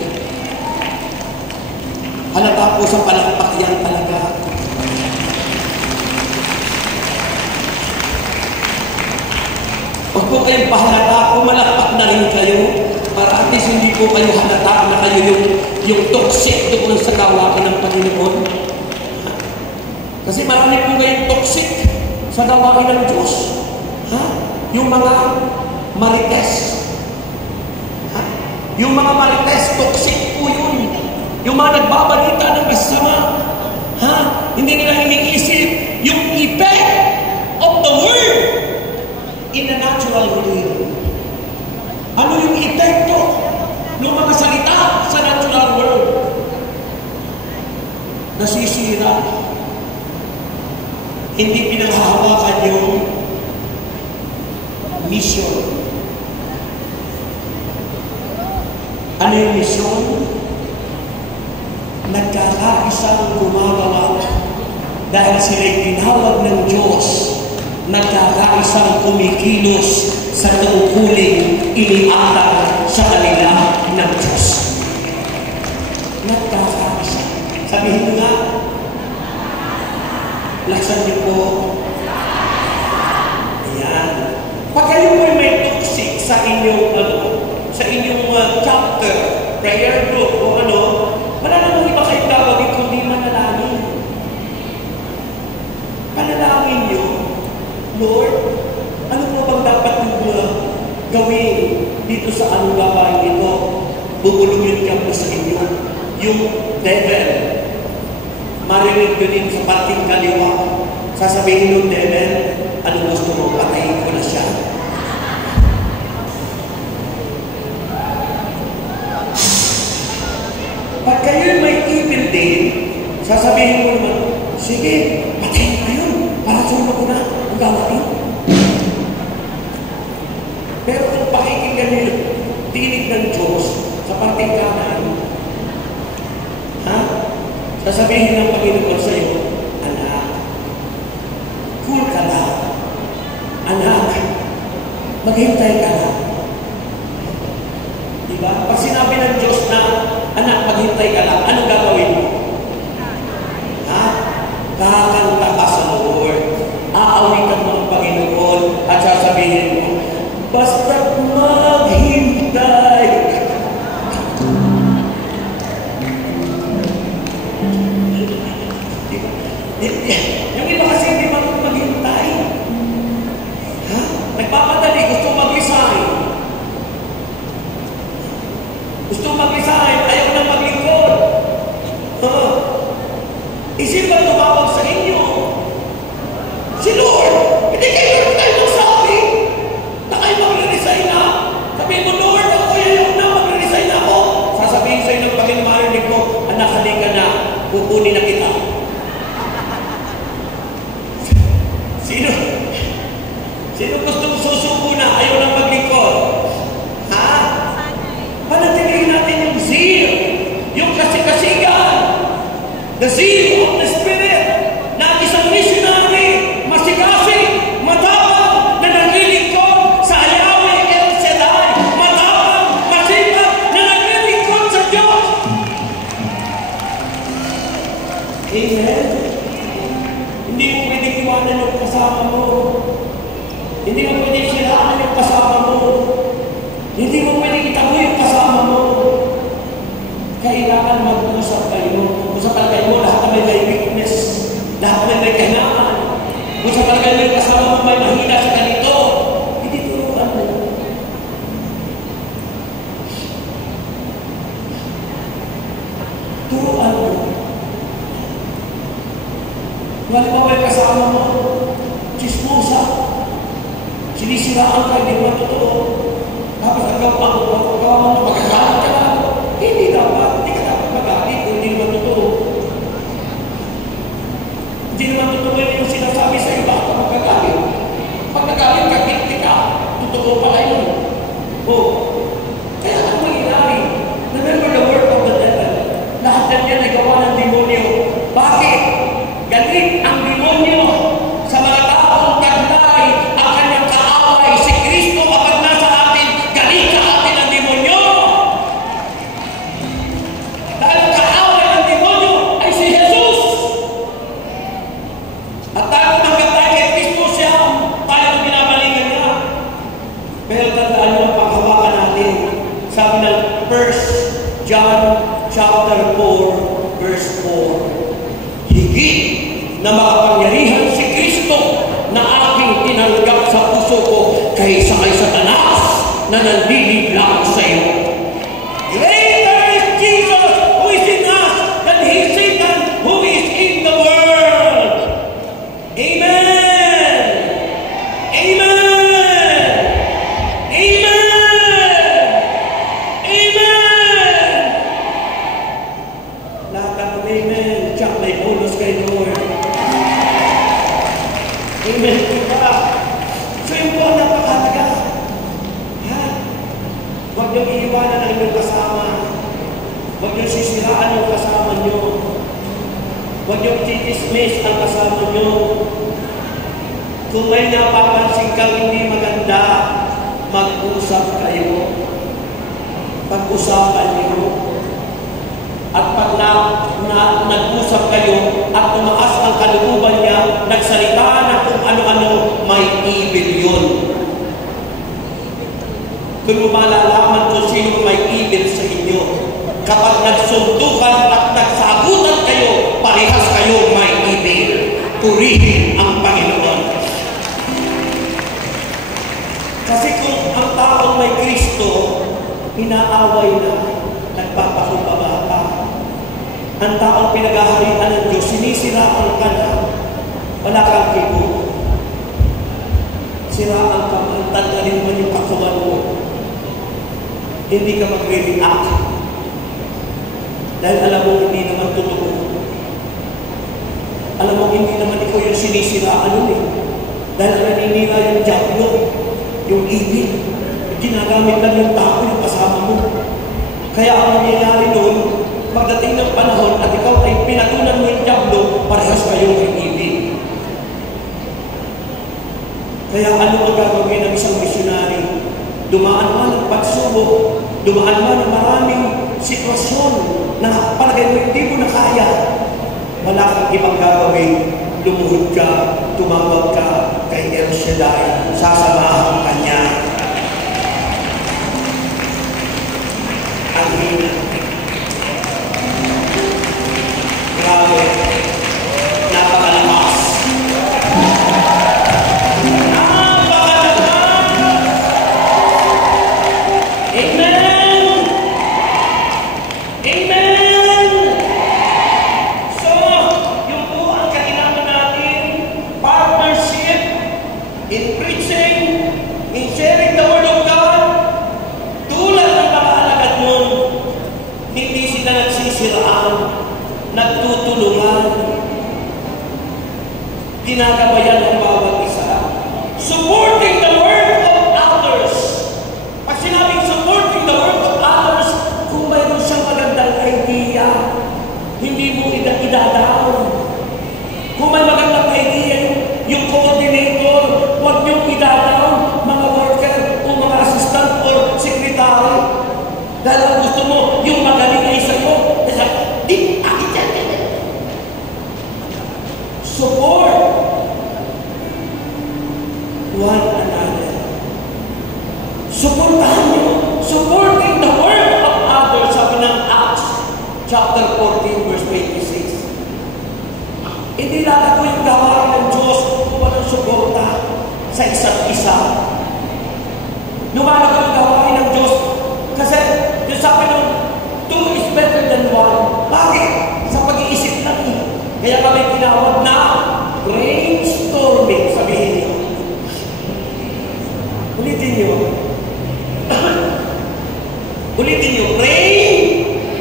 Halata po sa palakpak yan talaga. Huwag po kayong pahalata, pumalakpak na rin kayo para at least hindi po kayo halata na kayo yung toxic doon sa gawain ng Panginoon. Kasi marami po kayong toxic sa gawain ng Diyos. Ha? Yung mga marites. Ha? Yung mga marites, toxic po yun. Yung mga nagbabalita ng masama, ha? Hindi nila iniisip yung effect of the word in a natural world. Ano yung epekto ng mga salita sa natural world? Nasisira. Hindi pinanghahawakan yung mission. Ano yung mission? Nagkakaisang gumagawa dahil sila'y tinawag ng Diyos, nagkakaisang kumikilos sa tungkuling iniatang sa kanila ng Diyos. Nagkakaisa. Sabihin mo nga, laksan niyo po. Ayan. Pag kayo po may toxic sa inyong chapter, prayer group o wala namang iba kayong gagawin kundi manalangin. Panalangin niyo, Lord, ano po bang dapat gawin dito sa anong gawain ito? Bubulungin ka po sa inyo. Yung devil, marinig nyo din sa parting kaliwa. Sasabihin ng devil, ano gusto mo? Patayin ko na siya. Pag kayo may evil din, sasabihin mo naman, sige, patayin na yun. Para sumunod ko na ang gawain. Pero kung pakikinggan nyo yung tinig ng Diyos sa parting kanan, sasabihin ng Panginoon sa iyo, anak, cool ka lang. Anak, Maghintay ka na. Diba? Pag sinabi ng Diyos na, anak, maghintay ka lang, anong gagawin mo? Ha? Kakanta ka sa Lord. Aawitan mo ang Panginoon at sasabihin mo, basta't maghintay. Yung iba kasi hindi maghintay. Ha? Nagpapadali, gusto mag-resign. Gusto mag-resign, ayaw na maglingkod. Isip ba tumawag sa inyo? Si Lord, hindi kayo magsabi na kayo mag-resign na. Sabihin mo, Lord, ako ayaw na mag-resign na ako. Sasabihin sa'yo ng Panginoon, marinig mo, anak, halika na, kukunin na kita. Sino gustong susuko na ayaw nang maglingkod? Ha? Panatilihin natin yung zeal, yung kasikasigan, the zeal of the Spirit, na isang missionary, masikasig, matapang, na naglilingkod sa Yahweh El Shaddai, matapang, masipag, na naglilingkod sa Diyos. Amen? Hindi mo pwedeng iwanan yung kasama mo. Hindi mo pwedeng siraan yung kasama mo. Hindi mo pwedeng itago yung kasama mo. Kailangan mag-usap kayo. Usapan kayo, lahat na may weakness. Lahat na may kailangan. Usapan kayo yung kasama mo may mahina sa ganito. Hindi turuan mo. Turuan mo. Halimbawa yung kasama mo, chismosa, sinisiraan ka, hindi mo totoo. Tapos ang gawa mo, magkakalit ka lang. Hindi ka dapat magalit kung hindi naman totoo. Hindi naman totoo yung sinasabi sa iba ka magkagalit. Pag nagalit ka, kinti ka, totoo pala yun. Kaya ang mangyayari, remember the word of the devil. Lahat na yan ay gawa ng demonyo. Bakit? Galit ang demonyo sa mga taong taglay ang kanyang kaaway. Si Kristo kapag nasa atin, galit sa atin ang demonyo. Dahil ang kaaway ng demonyo ay si Jesus. At tayo magkatay kay Kristo siya, tayo ang binabalingan niya. Pero tandaan niyo ang panghawakan natin. Sabi ng 1 John chapter 4, verse 4. Higit na makapangyarihan si Kristo na aking tinanggap sa puso ko kaysa kay Satanas na nandinig lang sa iyo. Greater is Jesus who is in us than he Satan who is in the world. Amen! Amen! Amen! Amen! Lahat ng amen, tiyak may bonus kay Lord. Amen. So yun po ang napakahalaga. Huwag niyong iiwanan ang inyong kasama. Huwag niyong sisiraan ang kasama niyo. Huwag niyong titismiss ang kasama niyo. Kung may napapansin kang hindi maganda, mag-usap kayo. Pag-usapan niyo. At pag nag-usap kayo at tumaas ang kalooban niya, nagsalita na kung ano-ano, may evil yun. Kung mo malalaman kung sino may evil sa inyo, kapag nagsuntukan at nagsagutan kayo, parehas kayo may evil. Purihin ang Panginoon. Kasi kung ang taong may Kristo, inaaway na, nagpapakumbaba ka. Ang taong pinag-aharian ng Diyos, sinisiraan ka na, wala kang kibo. Siraan ka man, tanggalin mo yung kakuman mo. Hindi ka magre-react. Dahil alam mo, hindi naman totoo. Alam mo, hindi naman ikaw yung sinisiraan nun eh. Dahil naninira yung diablo, yung ibig. Ginagamit lang yung tao, yung kasama mo. Kaya ang nangyayari doon, pagdating ng panahon at ikaw ay pinatunan mo yung diablo, parehas kayo ng ibig. Kaya ano ang gagawin ng isang missionary? dumaan man ng pagsubok, dumaan man ng maraming sitwasyon na palagay mo hindi mo na kaya, wala kang ibang gagawin. Lumuhod ka, tumawag ka kay El Shaddai, sasamahan ka niya. Ang hina. Grabe. Napakalakas. Amen! Amen! So, yung po ang kailangan natin, partnership in preaching, in sharing the Word of God. Tulad ng mga alagad nun, hindi sila nagsisiraan, nagtutulungan, ginagabayan ng bawat isa. Supporting the Word of others. Pag sinabing supporting the Word of others, kung mayroon siyang magandang idea, hindi mo idadaon. Kung may magandang idea, yung coordinator, huwag niyong idadaon, mga worker o mga assistant or secretary. Dahil ang gusto mo, yung magaling ay sa'yo. Di, akit yan. Support one another. Supportahan niyo. Supporting the Word of others, sabi ng Acts chapter 14 verse 26. Hindi lang ito yung gawain ng Diyos kung walang suporta sa isa't isa. Lumalago yung gawain ng Diyos kasi yung sabi ng two is better than one. Bakit? Sa pag-iisip lang eh. Kaya kami tinawag na brainstorming, sabihin niyo. Ulitin niyo. Ulitin niyo. Brain,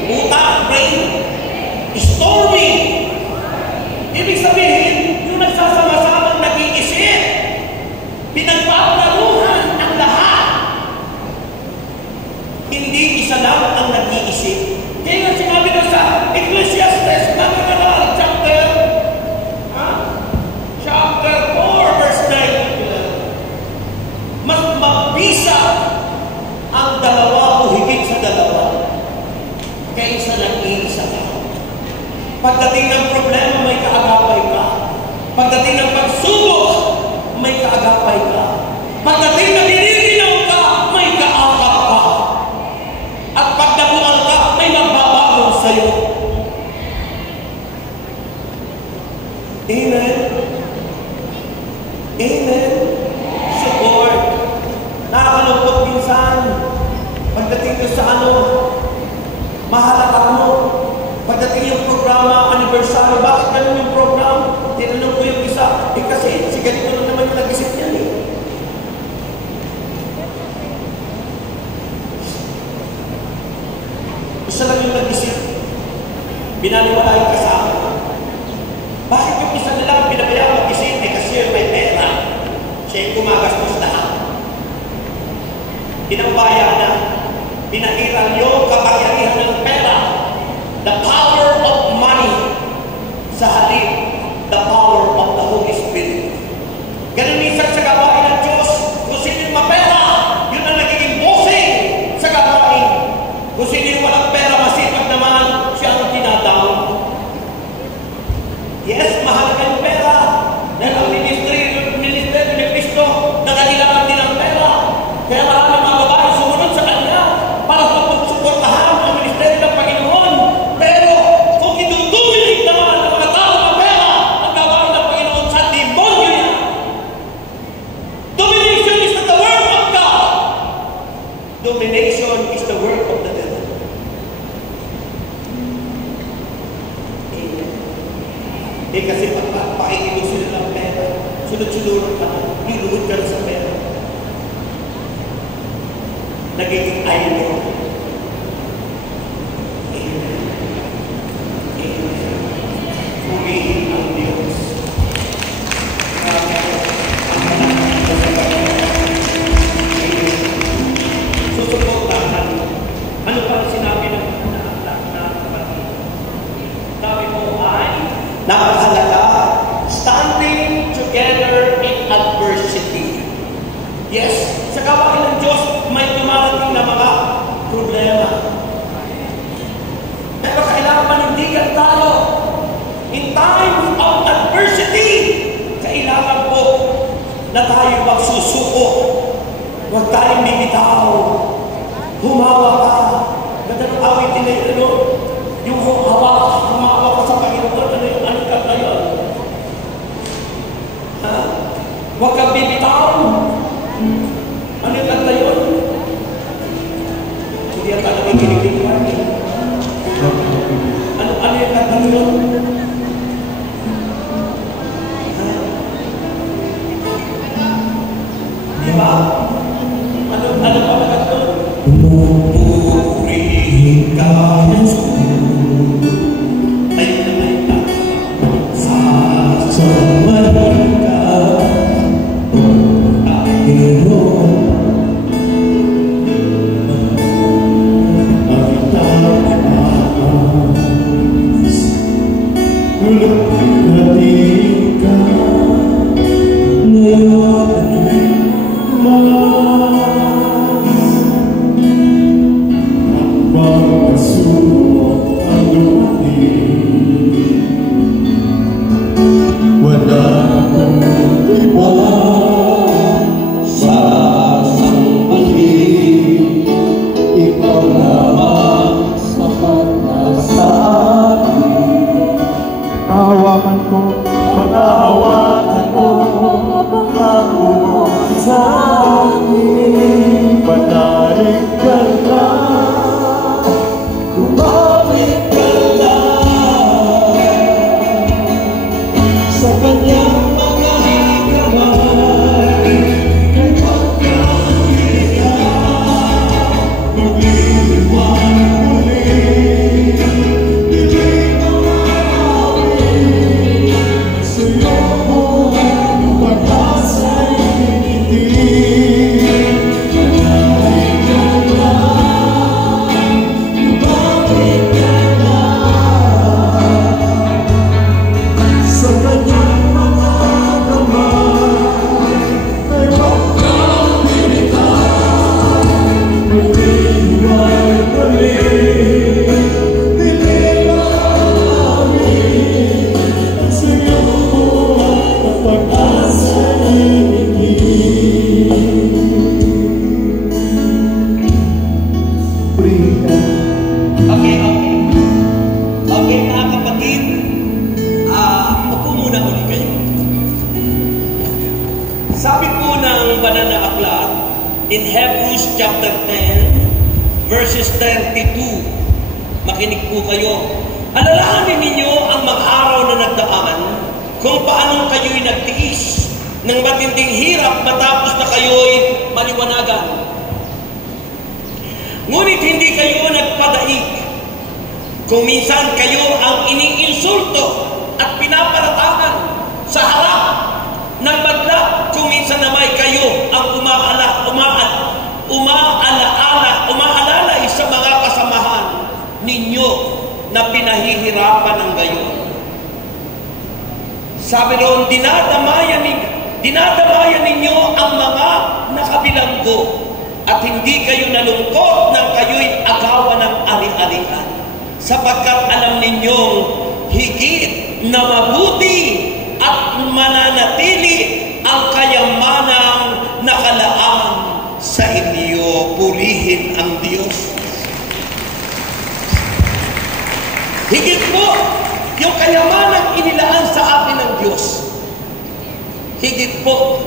utak, brain, storming. Ibig sabihin, yung nagsasama-samang nag-iisip, pinagpaparuhan ang lahat. Hindi isa lang ang nag-iisip. Kaya nga sinabi na sa Ecclesiastes, chapter 4, verse 9. Mas mabisa ang dalawa o higit sa dalawa kaysa nag-iisa ka. Pagdating ng problema, may kaagapay ka. Pagdating ng pagsubok, may kaagapay ka. Pagdating ng nililinaw ka, may kaakap ka. At pag nabual ka, may magbabago sa'yo. Amen? Amen? Support. Nakakalungkot minsan. Pagdating ko sa mahalaga mo. Pagdating yung programa, anniversary, bakit ganun yung program? Tinanong ko yung isa, kasi si ganito na naman yung nag-isip niya eh. Isa lang yung nag-isip. Binaliwala yung kasama. Bakit yung isa na lang pinabayaan mag-isip kasi may pera? Siya yung kumagastos lahat. Pinambaya na, pinahiran yung kapangyarihan ng pera. The power of money sa halip, the power of the Holy Spirit. Ganun minsan sa gawain ng Diyos, kung sino yung mapera, yun ang nagiging bossing sa gawain. Kung sino yung walang pera, masipag naman, siya ang tinatawag. Yes, mahal ka yung pera. Dahil ang ministry ni Cristo, nangailangan din ang pera. Kaya marami mga babae sumunod sa kanya para suportahan ang ministry ng Panginoon. Pero kung itutumilig naman ang mga tao ng pera, ang gawain ng Panginoon sa demonyo yan. Domination is not the work of God. Domination is the work of the devil. Kasi pakikilog sila ng pera, sunod-sunod ka, niluhod ka sa pera. Nagiging idol. Amen. Amen. Purihin ang Diyos. Susuportahan. Ano pa sinabi ng sabi mo ay napakahalaga, standing together in adversity. Yes, sa gawain ng Diyos, may na tayo magsusuko. Huwag tayong bibitaw. Humawa ka. Ganun awitin na yun, ano? Yung humawa ka sa Panginoon, ano yung anikap na yun? Ha? Huwag kang bibitaw. Ano yung kanta yun? Hindi yan talaga kinikiligwan. Ano yung kanta yun? Diba? Ano pa na kanta? Pupurihin ka ayun na ito. Sasamahin ka Panginoon. Ang taas ulog-hatiin ka ngayon at magpapasuot ang lupain. Wala akong iba sasambahin, ikaw lamang sapat na sa akin. Hawakan ko, pag-hawakan ko, pag-hawakan sa akin. Panalig ka lang, kumapit ka lang sa kanyang mga kamay. Kay pagkakit ka, magliliwan muli, hindi mawawin sa iyong buhay, pag-asa'y hindi. Panalig ka lang, kumapit ka lang sa kanyang mga kamay. Kay pagkakit ka, magliliwan muli, hindi mawawin sa iyong buhay, ang pag-asa'y hindi. Okay. Okay, mga kapatid. Upo muna uli kayo. Sabi po ng banal na aklat in Hebrews chapter 10 verses 32. Makinig po kayo. Alalahanin ninyo ang mga araw na nagdaan kung paano kayo'y nagtiis ng matinding hirap matapos na kayo'y maliwanagan. Ngunit hindi kayo nagpadaig. Kung minsan kayo ang iniinsulto at pinaparatangan sa harap ng madla, kung minsan naman kayo ang umaalalay sa mga kasamahan ninyo na pinahihirapan ng gayon. Sabi roon, dinadamayan ninyo ang mga nakabilanggo at hindi kayo nalungkot nang kayo'y agawan ng ari-arian, sapagkat alam ninyong higit na mabuti at mananatili ang kayamanang nakalaan sa inyo. Purihin ang Diyos. Higit po yung kayamanang inilaan sa atin ng Diyos. Higit po.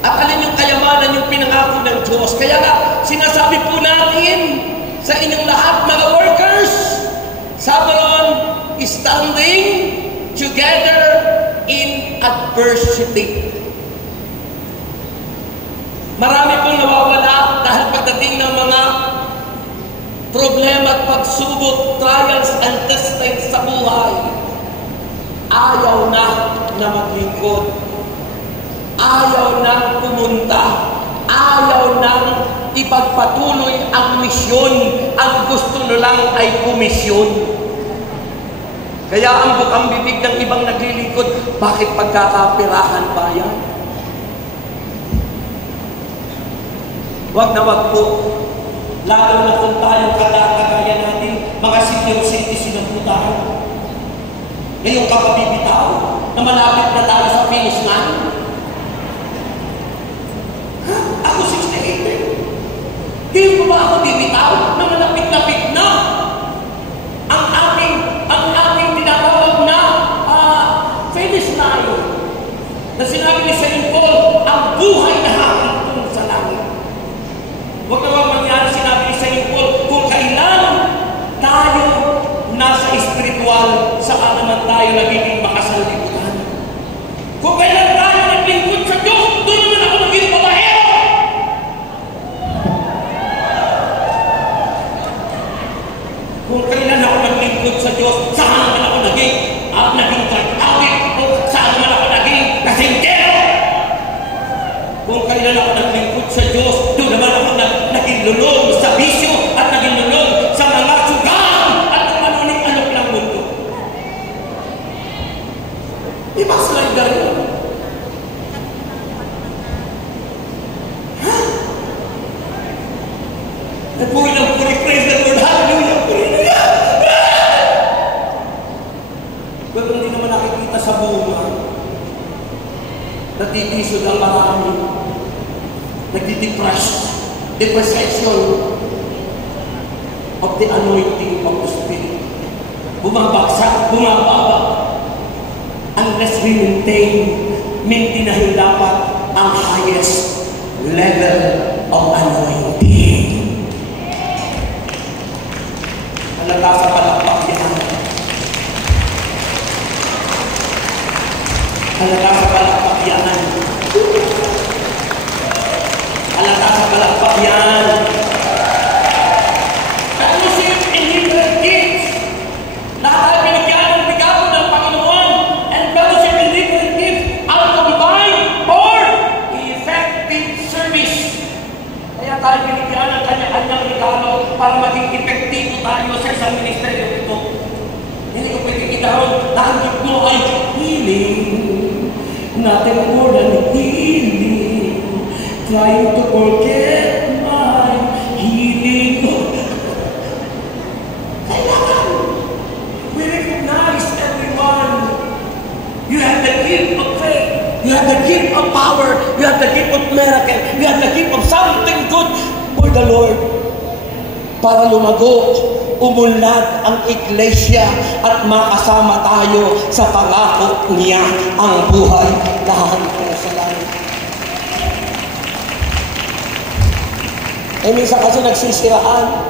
At alin yung kayamanan yung pinangako ng Diyos. Kaya nga, sinasabi po natin sa inyong lahat, mga workers, sabi ron, standing together in adversity. Marami pong nawawala dahil pagdating ng mga problema at pagsubok, trials and testings sa buhay, ayaw na maglingkod, ayaw na pumunta, ayaw na ipagpatuloy ang misyon. Ang gusto nyo lang ay komisyon. Kaya ang bukang bibig ng ibang naglilingkod, bakit pagkakapirahan pa yan? Wag na wag po. Lalo na kung tayo kagaya natin, mga senior citizen na po tayo. Ngayong kapabibitaw, na malapit na tayo sa finish line. saan naman tayo nagiging makasanlibutan? Kung kailan tayo naglingkod sa Diyos, doon naman ako naging babaero! Kung kailan ako naglingkod sa Diyos, saan naman ako naging drug-addict o saan naman ako naging kasingkero? Kung kailan ako naglingkod sa Diyos, doon naman ako naging lulong sa bisyo at naging lulong sa mga sugal at kung ano-anong ng mundo. Di ba sila gano'n? Ha? Nagpuri ng puri, praise the Lord, hallelujah, puri na yan! Pero hindi naman nakikita sa bunga. Natitisod ang marami. Depression of the anointing of the Spirit. Bumabagsak, bumababa. Unless we maintain dapat ang highest level of anointing. Halata sa palakpak yan. Halata sa palakpak yan. Halata sa palakpak yan. Fellowship in different gifts. Lahat ay binigyan ng regalo ng Panginoon. And fellowship in different gifts are combined for effective service. Kaya tayo binigyan ng kanya-kanyang regalo para maging epektibo tayo sa isang ministeryo ito. Hindi ko pwede kitahon na ang gift mo ay healing. Nothing more than healing. Trying to forget my healing. Kailangan. We recognize everyone. You have the gift of faith. You have the gift of power. You have the gift of miracle. You have the gift of something good for the Lord. Para lumago, umunlad ang iglesia at makasama tayo sa pangako niya ang buhay lahat ko sa langit. Minsan kasi nagsisiraan.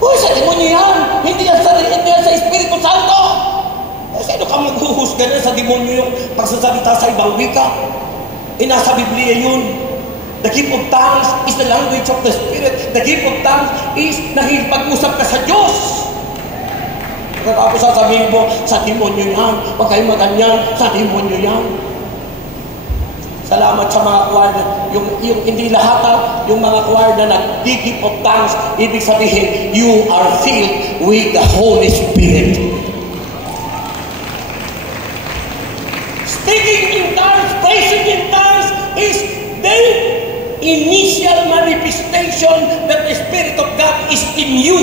Uy, sa demonyo yan! Hindi yan sa Espiritu Santo! Sino ka maghuhusga na sa demonyo yung pagsasalita sa ibang wika? Nasa Biblia yun. The gift of tongues is the language of the Spirit. The gift of tongues is nakikipag-usap ka sa Diyos. Tapos sasabihin mo, sa demonyo yan. Huwag kayo maganyan, sa demonyo yan. Salamat sa mga choir, yung hindi lahat yung mga choir na nag-gift of tongues, ibig sabihin, you are filled with the Holy Spirit. Speaking in tongues, praising in tongues is the initial manifestation that the Spirit of God is in you.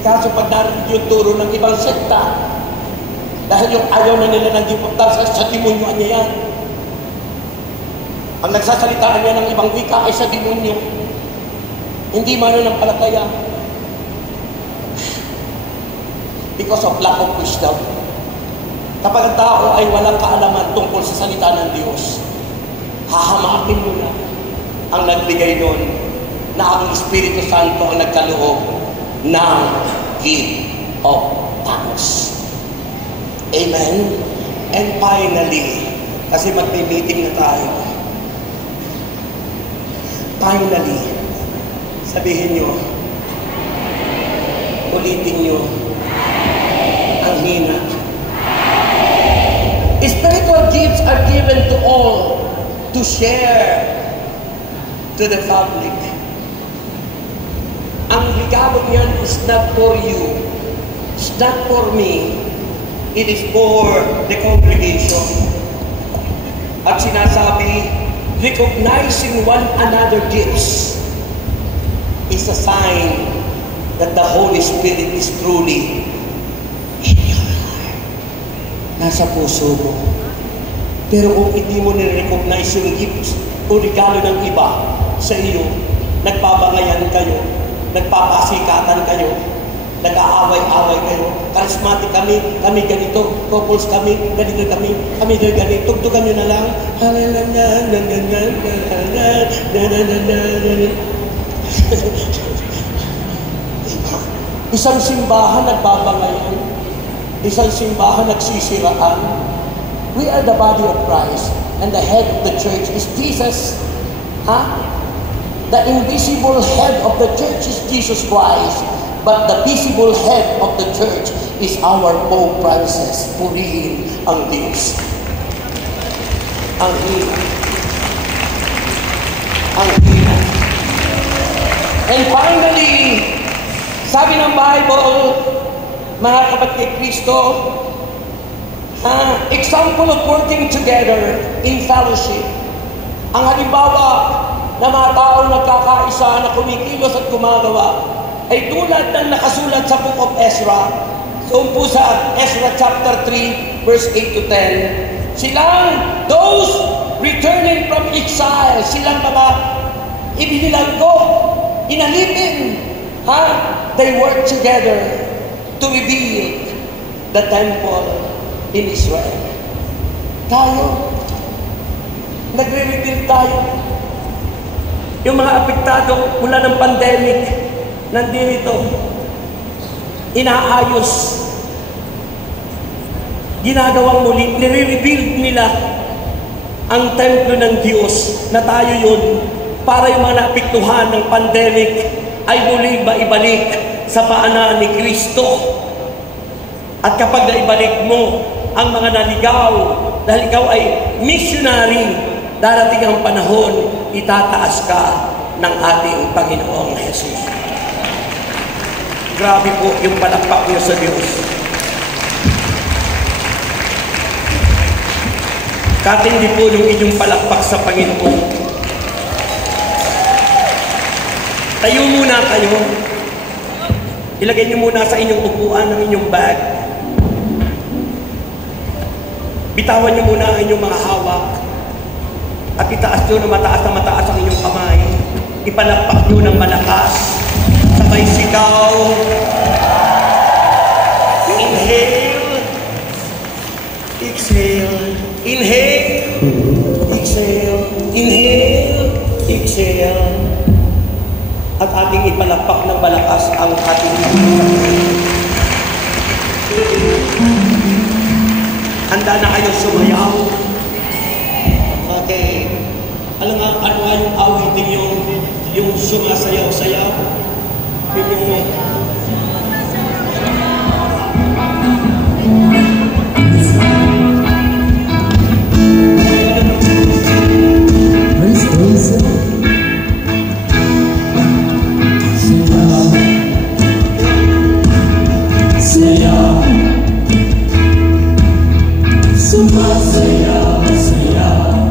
Kaso pag narinig yung turo ng ibang sekta, dahil yung ayaw na nila ng gift of tongues, sa demonyo niya yan. Ang nagsasalitaan niya ng ibang wika ay sa demonyo. Hindi mananampalataya. Because of lack of wisdom. Kapag ang tao ay walang kaalaman tungkol sa salita ng Diyos, hahamakin mo na ang nagbigay nun na ang Espiritu Santo ang nagkaloob ng gift of tongues. Amen? And finally, kasi magme-meeting na tayo. Finally, sabihin nyo, ulitin nyo, ang hina. Spiritual gifts are given to all to share to the public. Ang regalo niyan is not for you. It's not for me. It is for the congregation. At sinasabi, recognizing one another gifts is a sign that the Holy Spirit is truly in your heart. Nasa puso mo. Pero kung hindi mo nire-recognize yung gifts o regalo ng iba sa iyo, nagbabangayan kayo, nagpapasikatan kayo, Nag-aaway-away kayo. Charismatic kami ganito. Couples kami, ganito kami ganito. Tugtugan nyo na lang. Isang simbahan nagbabangayan. Isang simbahan nagsisiraan. We are the body of Christ, and the head of the church is Jesus. The invisible head of the church is Jesus Christ. But the visible head of the church is our Pope Francis. Purihin ang Diyos. Ang hina. Ang hina. And finally, sabi ng Bible, mga kapatid Kristo, example of working together in fellowship. Ang halimbawa na mga taong nagkakaisa na kumikilos at gumagawa ay tulad ng nakasulat sa Book of Ezra. So po sa Ezra chapter 3, verse 8 to 10. Silang those returning from exile, silang mga ibinilanggo, inalipin. They work together to rebuild the temple in Israel. Tayo, nagre-rebuild tayo. Yung mga apektado mula ng pandemic, nandito, inaayos, ginagawang muli, nire-rebuild nila ang templo ng Diyos na tayo yun para yung mga naapektuhan ng pandemic ay muli maibalik sa paanan ni Kristo. At kapag naibalik mo ang mga naligaw, dahil ikaw ay missionary, darating ang panahon, itataas ka ng ating Panginoong Jesus. Grabe po yung palakpak niyo sa Diyos. Katindi po yung inyong palakpak sa Panginoon. Tayo muna kayo. Ilagay niyo muna sa inyong upuan ng inyong bag. Bitawan niyo muna ang inyong mga hawak. At itaas niyo na mataas ang inyong kamay. Ipalakpak niyo ng malakas. Sabay sigaw. Inhale. Exhale. Inhale. Exhale. Inhale. Exhale. At ating ipalakpak ng malakas ang ating handa na kayo sumayaw. Okay. Alam nga, ano nga yung awitin yung sumasayaw-sayaw? Yung Sumasayaw, sayaw, sayaw,